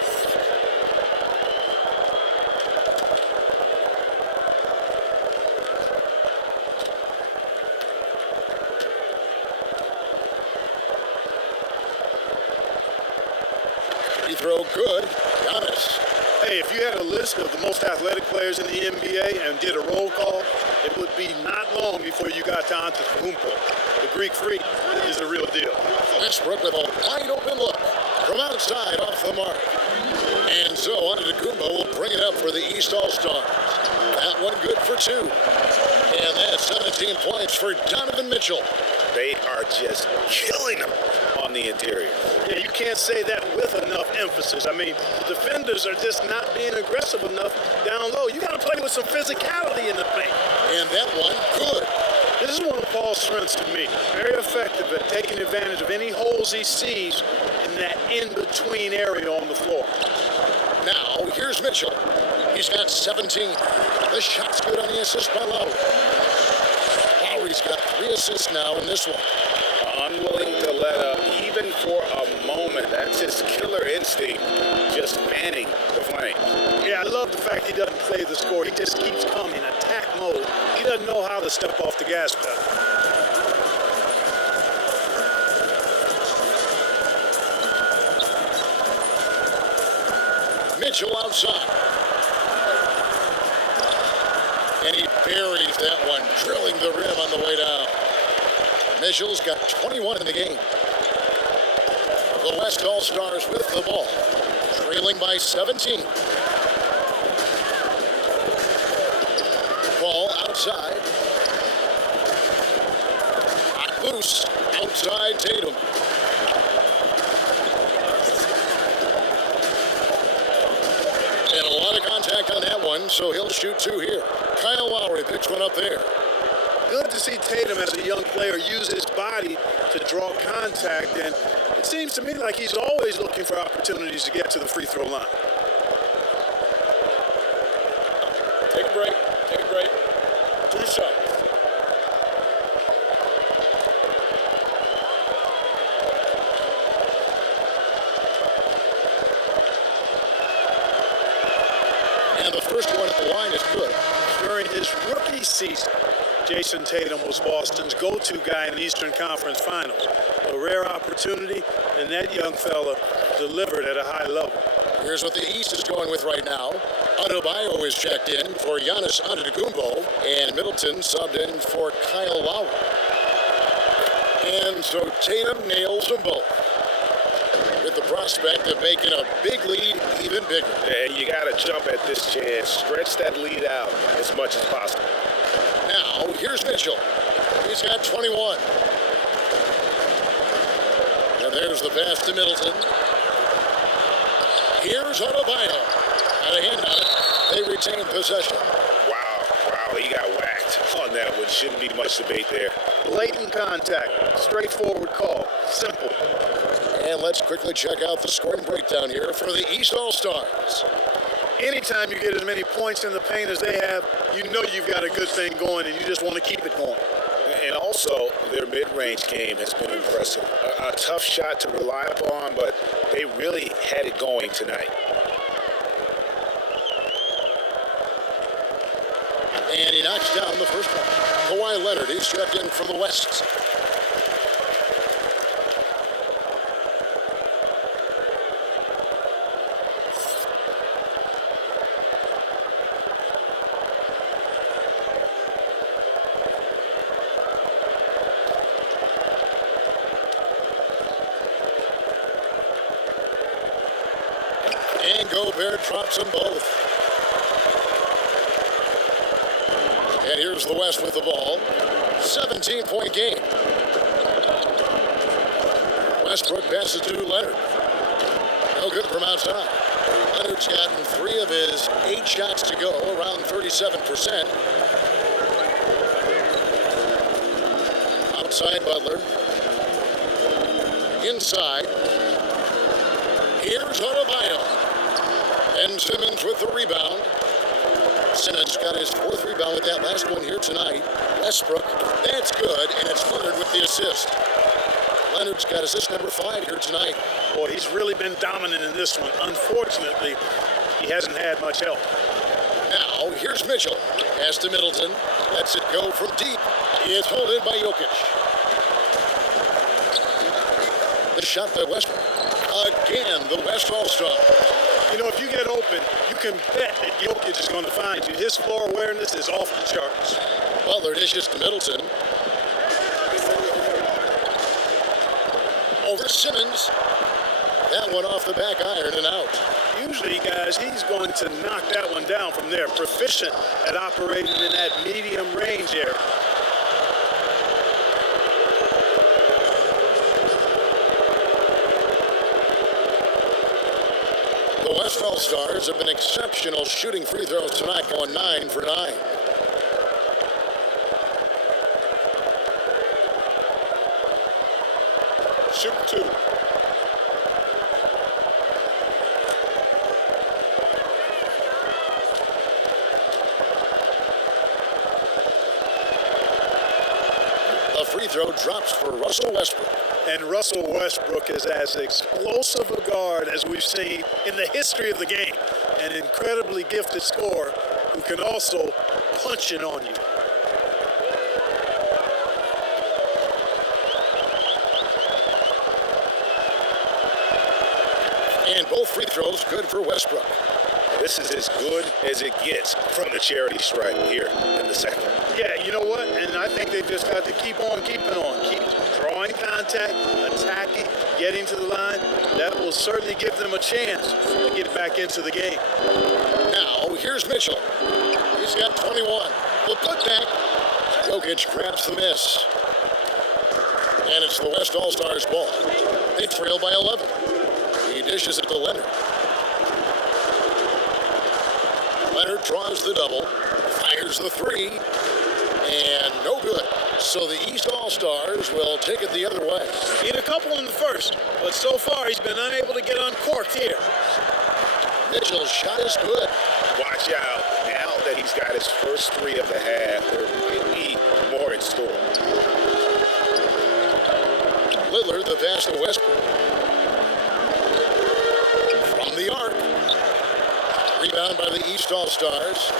Free throw good. Giannis. Hey, if you had a list of the most athletic players in the NBA and did a roll call, it would be not long before you got to Antetokounmpo. The Greek freak is the real deal. Westbrook with a wide open look from outside off the mark. And so Antetokounmpo will bring it up for the East All-Stars. That one good for 2. And that's 17 points for Donovan Mitchell. They are just killing them on the interior. Yeah, you can't say that with enough emphasis. I mean, the defenders are just not being aggressive enough down low. You got to play with some physicality in the paint. And that one good. This is one of Paul's strengths to me. Very effective at taking advantage of any holes he sees in that in-between area on the floor. Now, here's Mitchell. He's got 17. The shot's good on the assist by Lowry. Lowry's got 3 assists now in this one. Unwilling to let up even for a moment. That's his killer instinct, just manning the flame. Yeah, I love the fact he doesn't play the score. He just keeps coming, attack mode. He doesn't know how to step off the gas pedal. Mitchell outside. And he buries that one, drilling the rim on the way down. Mitchell's got 21 in the game. The West All-Stars with the ball, trailing by 17. Ball outside. Hot loose. Outside Tatum. And a lot of contact on that one, so he'll shoot 2 here. Kyle Lowry picks one up there. Good to see Tatum as a young player use his body to draw contact, and it seems to me like he's always looking for opportunities to get to the free throw line. Take a break. Take a break. 2 shots. And the first one at the line is good. During his rookie season, Jaysom Tatum was Boston's go-to guy in the Eastern Conference Finals. A rare opportunity, and that young fella delivered at a high level. Here's what the East is going with right now. Adebayo is checked in for Giannis Antetokounmpo, and Middleton subbed in for Kyle Lowry. And so Tatum nails them both, with the prospect of making a big lead even bigger. And you got to jump at this chance, stretch that lead out as much as possible. Now, here's Mitchell. He's got 21. And there's the pass to Middleton. Here's Adebayo. Got a hand on it. They retain possession. Wow, he got whacked on that one. Shouldn't be much debate there. Blatant contact, straightforward call, simple. And let's quickly check out the scoring breakdown here for the East All-Stars. anytime you get as many points in the paint as they have, you know you've got a good thing going, and you just want to keep it going. And also, their mid-range game has been impressive. A tough shot to rely upon, but they really had it going tonight. And he knocks down the first one. Kawhi Leonard, he's checked in from the West. And Gobert drops them both. And here's the West with the ball. 17-point game. Westbrook passes to Leonard. No good from outside. Leonard's gotten 3 of his 8 shots to go, around 37%. Outside Butler. Inside. Here's Adebayo. And Simmons with the rebound. Simmons got his 4th rebound with that last one here tonight. Westbrook, that's good, and it's Leonard with the assist. Leonard's got assist number 5 here tonight. Boy, he's really been dominant in this one. Unfortunately, he hasn't had much help. Now, here's Mitchell. Pass to Middleton. Lets it go from deep. It's held in by Jokic. The shot by Westbrook. Again, the West All-Star. You know, if you get open, you can bet that Jokic is going to find you. His floor awareness is off the charts. Butler dishes to Middleton. Over Simmons. That one off the back iron and out. Usually, guys, he's going to knock that one down from there. Proficient at operating in that medium range area. The West All-Stars have been exceptional shooting free throws tonight, going 9 for 9. Shoot 2. A free throw drops for Russell Westbrook. And Russell Westbrook is as explosive a guard as we've seen in the history of the game. An incredibly gifted scorer who can also punch it on you. And both free throws good for Westbrook. This is as good as it gets from the charity stripe here in the second. Yeah, you know what? And I think they've just got to keep on keeping on. Keep drawing contact, attacking, getting to the line. That will certainly give them a chance to get back into the game. Now, here's Mitchell. He's got 21. The putback. Jokic grabs the miss. And it's the West All-Stars ball. They trail by 11. He dishes it to Leonard. Leonard draws the double, fires the 3, and no good. So the East All-Stars will take it the other way. He had a couple in the first, but so far he's been unable to get uncorked here. Mitchell's shot is good. Watch out. Now that he's got his first 3 of the half, there might be more in store. Lillard, the pass to Westbrook. From the arc. Rebound by the East All-Stars.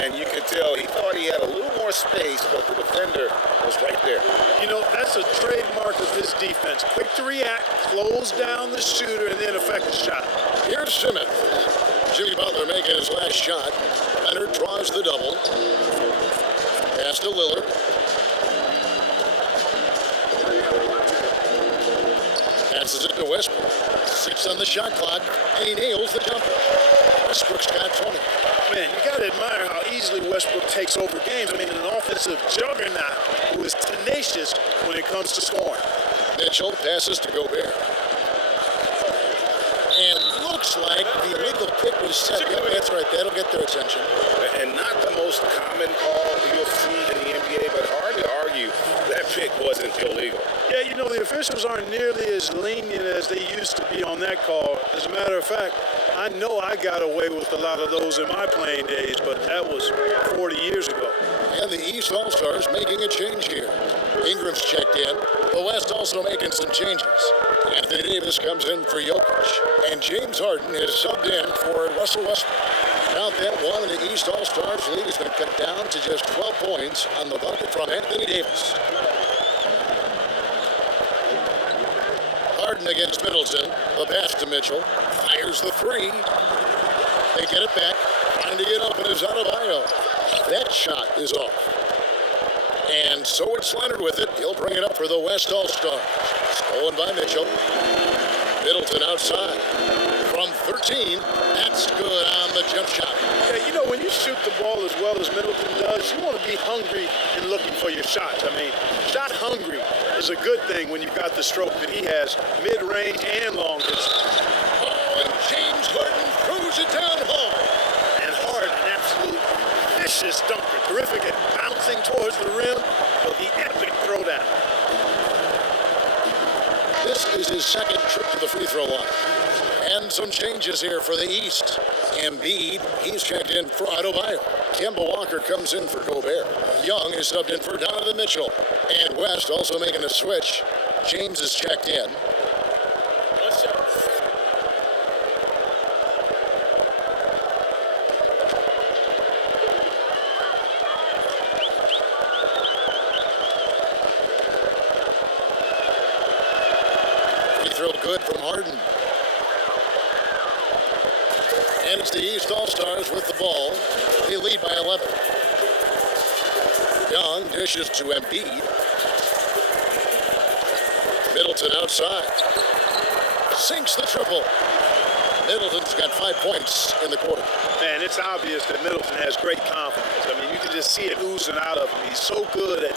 And you can tell he thought he had a little more space, but the defender was right there. You know, that's a trademark of his defense. Quick to react, close down the shooter, and then affect the shot. Here's Simmons. Jimmy Butler making his last shot. Leonard draws the double. Pass to Lillard. Passes it to Westbrook. 6 on the shot clock, and he nails the jumper. Westbrook's got 20. Man, you got to admire how easily Westbrook takes over games. I mean, an offensive juggernaut who is tenacious when it comes to scoring. Mitchell passes to Gobert. And looks looks like the illegal kick was set. Yep, that's right. That'll get their attention. And not the most common call you'll see in the NBA, but hard to argue that pick wasn't illegal. Yeah, you know, the officials aren't nearly as lenient as they used to be on that call. As a matter of fact, I know I got away with a lot of those in my playing days, but that was 40 years ago. And the East All-Stars making a change here. Ingram's checked in. The West also making some changes. Anthony Davis comes in for Jokic. And James Harden is subbed in for Russell Westbrook. Count that one, and the East All-Stars lead has been cut down to just 12 points on the bucket from Anthony Davis. Harden against Middleton. The pass to Mitchell. Fires the three. They get it back. Trying to get open is Adebayo. That shot is off. And so it's Leonard with it. He'll bring it up for the West All-Stars. Stolen by Mitchell. Middleton outside. From 13, that's good on the jump shot. Yeah, you know, when you shoot the ball as well as Middleton does, you want to be hungry and looking for your shots. I mean, shot hungry is a good thing when you've got the stroke that he has, mid-range and long distance. Oh, and James Harden throws it down hard. And Harden, an absolute vicious dunker, terrific at bouncing towards the rim for the epic throwdown. This is his second trip to the free throw line. And some changes here for the East. Embiid, he's checked in for Adebayo. Kemba Walker comes in for Gobert. Young is subbed in for Donovan Mitchell. And West also making a switch. James is checked in. Free throw good from Harden. And it's the East All-Stars with the ball. They lead by 11. Young dishes to Embiid. Middleton outside. Sinks the triple. Middleton's got 5 points in the quarter. Man, it's obvious that Middleton has great confidence. I mean, you can just see it oozing out of him. He's so good at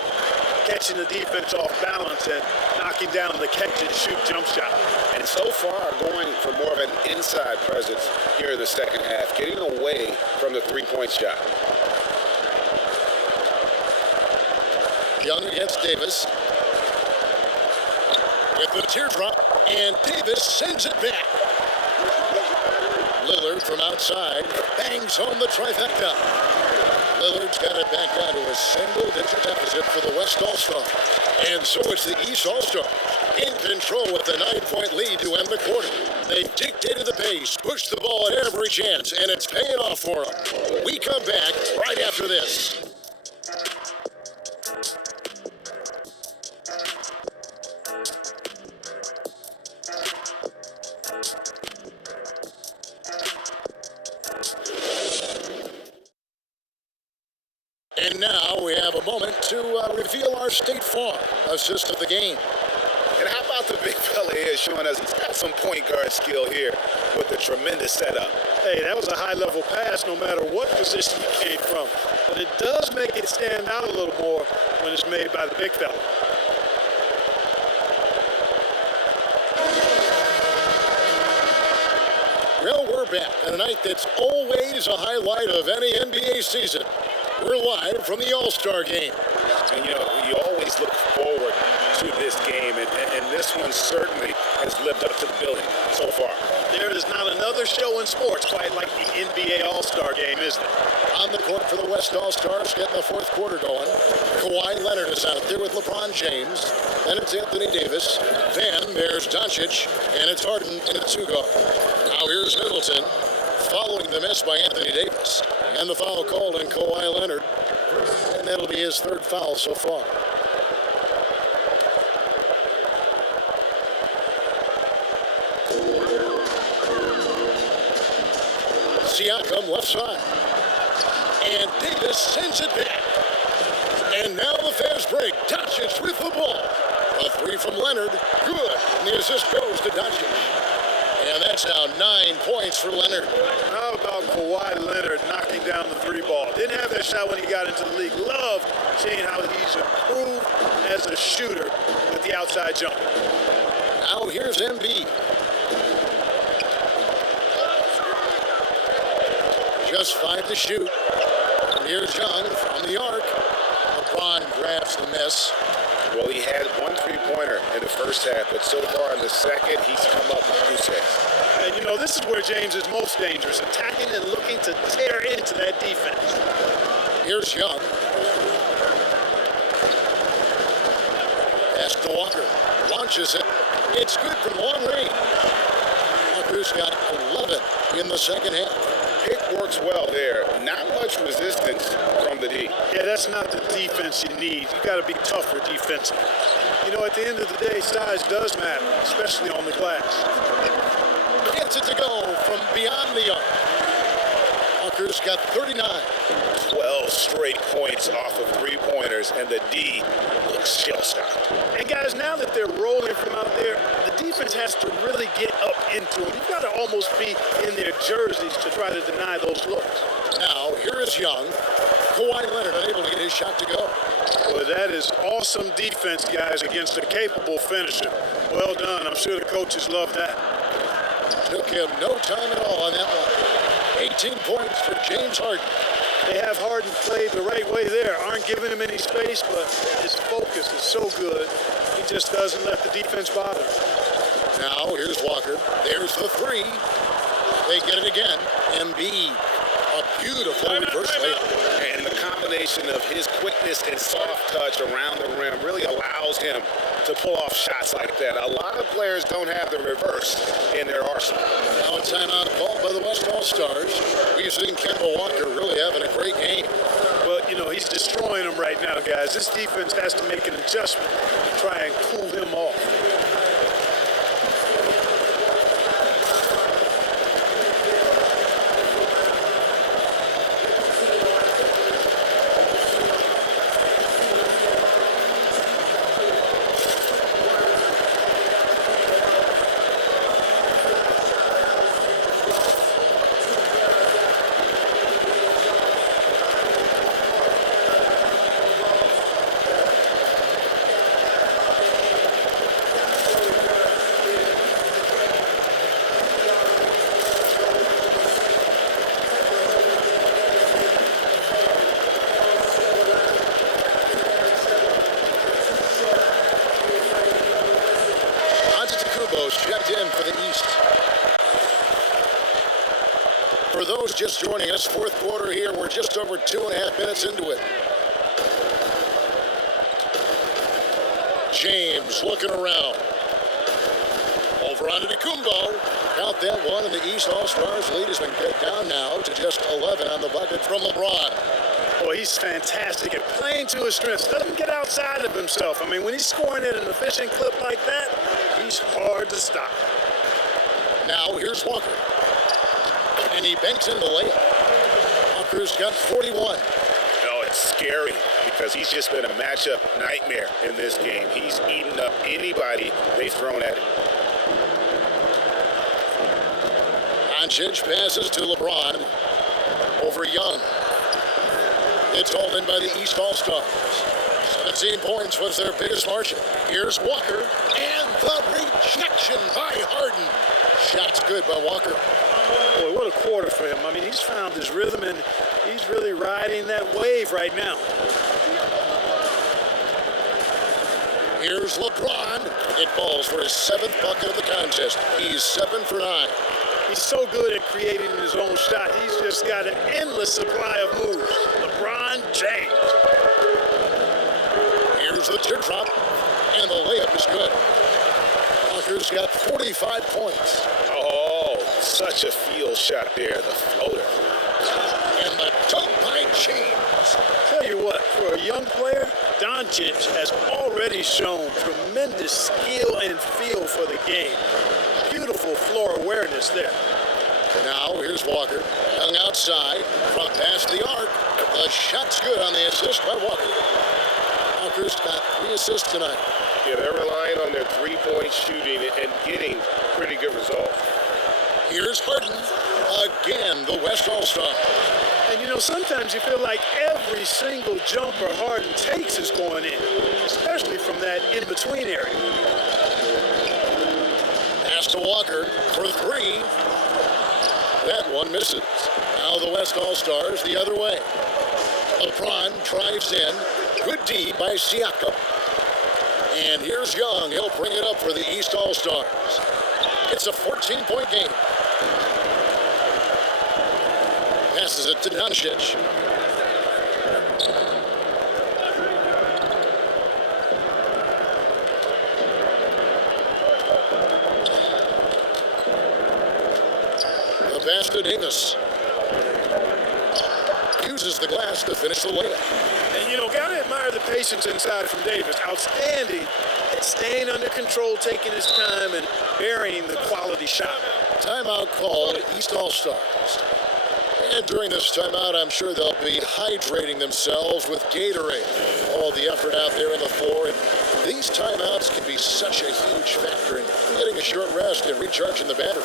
catching the defense off balance and knocking down the catch-and-shoot jump shot. And so far, going for more of an inside presence here in the second half, getting away from the three-point shot. Young against Davis. With the teardrop, and Davis sends it back. Lillard from outside bangs home the trifecta. Lillard's got it back down to a single-digit deficit for the West All-Star. And so it's the East All-Star in control with the 9-point lead to end the quarter. They dictated the pace, pushed the ball at every chance, and it's paying off for them. We come back right after this. And now we have a moment to reveal our State Farm assist of the game. And how about the big fella here showing us he's got some point guard skill here with a tremendous setup. Hey, that was a high-level pass no matter what position he came from. But it does make it stand out a little more when it's made by the big fella. Well, we're back on a night that's always a highlight of any NBA season. We're live from the All-Star Game. And, you know, you always look forward to this game, and this one certainly has lived up to the billing so far. There is not another show in sports quite like the NBA All-Star Game, is there? On the court for the West All-Stars, getting the fourth quarter going. Kawhi Leonard is out there with LeBron James. Then it's Anthony Davis. Then there's Doncic, and it's Harden in the two-guard. Now here's Middleton, following the miss by Anthony Davis. And the foul called on Kawhi Leonard. And that'll be his third foul so far. Siakam left side. And Davis sends it back. And now the fast break. Doncic with the ball. A three from Leonard. Good. And the assist goes to Doncic. And that's now 9 points for Leonard. How about Kawhi Leonard knocking down the three ball? Didn't have that shot when he got into the league. Love seeing how he's improved as a shooter with the outside jump. Now here's Embiid. Just 5 to shoot. And here's Young from the arc. LeBron grabs the miss. Well, he had one three-pointer in the first half, but so far in the second, he's come up with 2 sets. And, you know, this is where James is most dangerous, attacking and looking to tear into that defense. Here's Young. Pass to Walker. Launches it. It's good from long range. Walker's got 11 in the second half. Pick works well there. Not much resistance from the D. Yeah, that's not the defense you need. You got to be tougher defensively. You know, at the end of the day, size does matter, especially on the glass. Gets it to go from beyond the arc. Walker's got 39. 12 straight points off of three-pointers, and the D looks shell-shocked. And guys, now that they're rolling from out there, the defense has to really get up into them. You've got to almost be in their jerseys to try to deny those looks. Now, here is Young. Kawhi Leonard unable to get his shot to go. Well, that is awesome defense, guys, against a capable finisher. Well done. I'm sure the coaches love that. Took him no time at all on that one. 18 points for James Harden. They have Harden played the right way there. Aren't giving him any space, but his focus is so good. He just doesn't let the defense bother him. Now, here's Walker. There's the three. They get it again. Embiid. A beautiful reverse layup. And the combination of his quickness and soft touch around the rim really allows him to pull off shots like that. A lot of players don't have the reverse in their arsenal. Now a timeout called by the West All-Stars. We've seen Kemba Walker really having a great game. Well, you know, he's destroying them right now, guys. This defense has to make an adjustment to try and cool him off. Checked in for the East. For those just joining us, fourth quarter here, we're just over 2.5 minutes into it. James looking around. Over on Antetokounmpo. Count that one, and the East All-Stars lead has been cut down now to just 11 on the bucket from LeBron. Boy, he's fantastic at playing to his strengths. Doesn't get outside of himself. I mean, when he's scoring at an efficient clip like that, he's hard to stop. Now, here's Walker. And he banks in the layup. Walker's got 41. No, it's scary because he's just been a matchup nightmare in this game. He's eaten up anybody they've thrown at him. Doncic passes to LeBron. Over Young. It's hauled in by the East All-Stars. 17 points was their biggest margin. Here's Walker, and the rejection by Harden. Shot's good by Walker. Boy, what a quarter for him. I mean, he's found his rhythm, and he's really riding that wave right now. Here's LeBron. It falls for his 7th bucket of the contest. He's 7 for 9. He's so good at creating his own shot. He's just got an endless supply of moves. LeBron James. Here's the teardrop, and the layup is good. Walker's got 45 points. Oh, such a field shot there, the floater. And the dunk by James. Tell you what, for a young player, Doncic has already shown tremendous skill and feel for the game. Beautiful floor awareness there. Now here's Walker. Young outside from past the arc. The shot's good on the assist by Walker. Walker's got 3 assists tonight. Yeah, they're relying on their three-point shooting and getting pretty good results. Here's Harden. Again, the West All-Star. And you know, sometimes you feel like every single jumper Harden takes is going in, especially from that in-between area. Pass to Walker for 3. That one misses. Now the West All-Stars the other way. LeBron drives in. Good D by Siakam. And here's Young. He'll bring it up for the East All-Stars. It's a 14-point game. Passes it to Doncic. The pass to Davis. Uses the glass to finish the layup. And, you know, got to admire the patience inside from Davis. Outstanding at staying under control, taking his time, and burying the quality shot. Timeout called East All-Stars. And during this timeout, I'm sure they'll be hydrating themselves with Gatorade. All the effort out there on the floor. And these timeouts can be such a huge factor in getting a short rest and recharging the battery.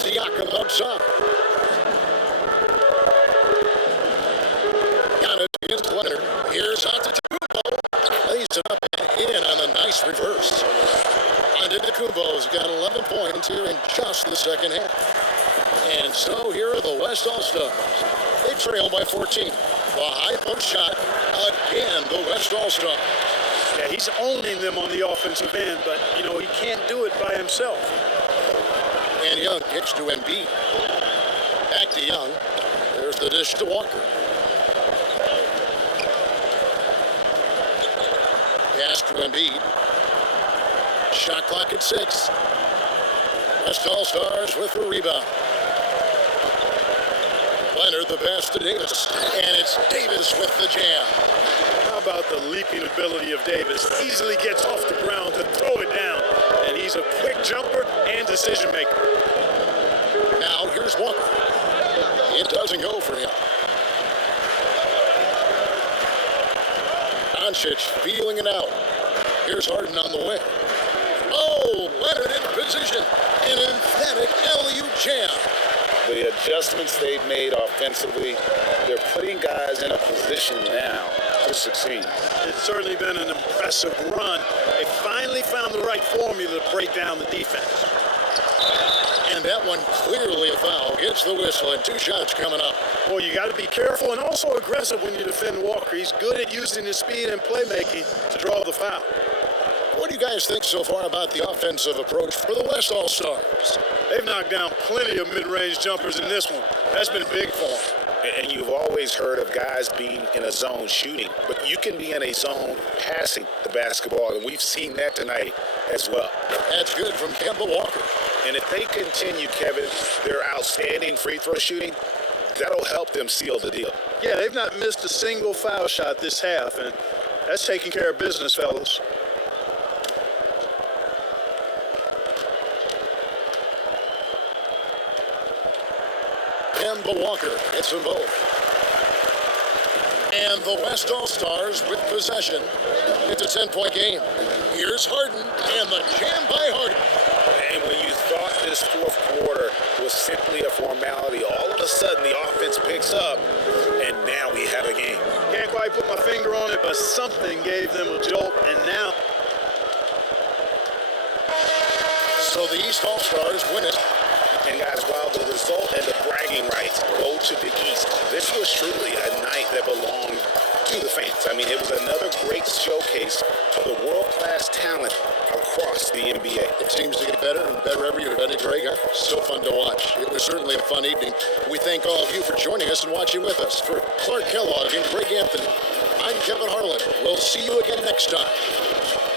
Siakam outside. Giannis against Leonard. Here's Antetokounmpo. Lays it up and in on a nice reverse. Antetokounmpo's got 11 points here in just the second half. And so here are the West All-Stars. They trail by 14. The high post shot. Again, the West All-Stars. Yeah, he's owning them on the offensive end, but, you know, he can't do it by himself. And Young gets to Embiid. Back to Young. There's the dish to Walker. Pass to Embiid. Shot clock at 6. West All-Stars with the rebound. Leonard the pass to Davis. And it's Davis with the jam. How about the leaping ability of Davis? Easily gets off the ground to throw it down. And he's a quick jumper and decision maker. Now here's Walker. It doesn't go for him. Doncic feeling it out. Here's Harden on the way. Oh, Leonard in position. An emphatic LU jam. The adjustments they've made offensively, they're putting guys in a position now to succeed. It's certainly been an impressive run. They finally found the right formula to break down the defense. And that one clearly a foul. Gets the whistle and 2 shots coming up. Well, you got to be careful and also aggressive when you defend Walker. He's good at using his speed and playmaking to draw the foul. What do you guys think so far about the offensive approach for the West All-Stars? They've knocked down plenty of mid-range jumpers in this one. That's been big for them. And you've always heard of guys being in a zone shooting, but you can be in a zone passing the basketball, and we've seen that tonight as well. That's good from Kemba Walker. And if they continue, Kevin, their outstanding free throw shooting, that'll help them seal the deal. Yeah, they've not missed a single foul shot this half, and that's taking care of business, fellas. Kemba Walker hits them both. And the West All-Stars with possession. It's a 10-point game. Here's Harden and the jam by Harden. And when you thought this fourth quarter was simply a formality, all of a sudden the offense picks up, and now we have a game. Can't quite put my finger on it, but something gave them a jolt, and now. So the East All-Stars win it And guys, while the result and the bragging rights go to the East, this was truly a night that belonged to the fans. I mean, it was another great showcase of the world-class talent across the NBA. It seems to get better and better every year, doesn't it, Greg? So fun to watch. It was certainly a fun evening. We thank all of you for joining us and watching with us. For Clark Kellogg and Greg Anthony, I'm Kevin Harlan. We'll see you again next time.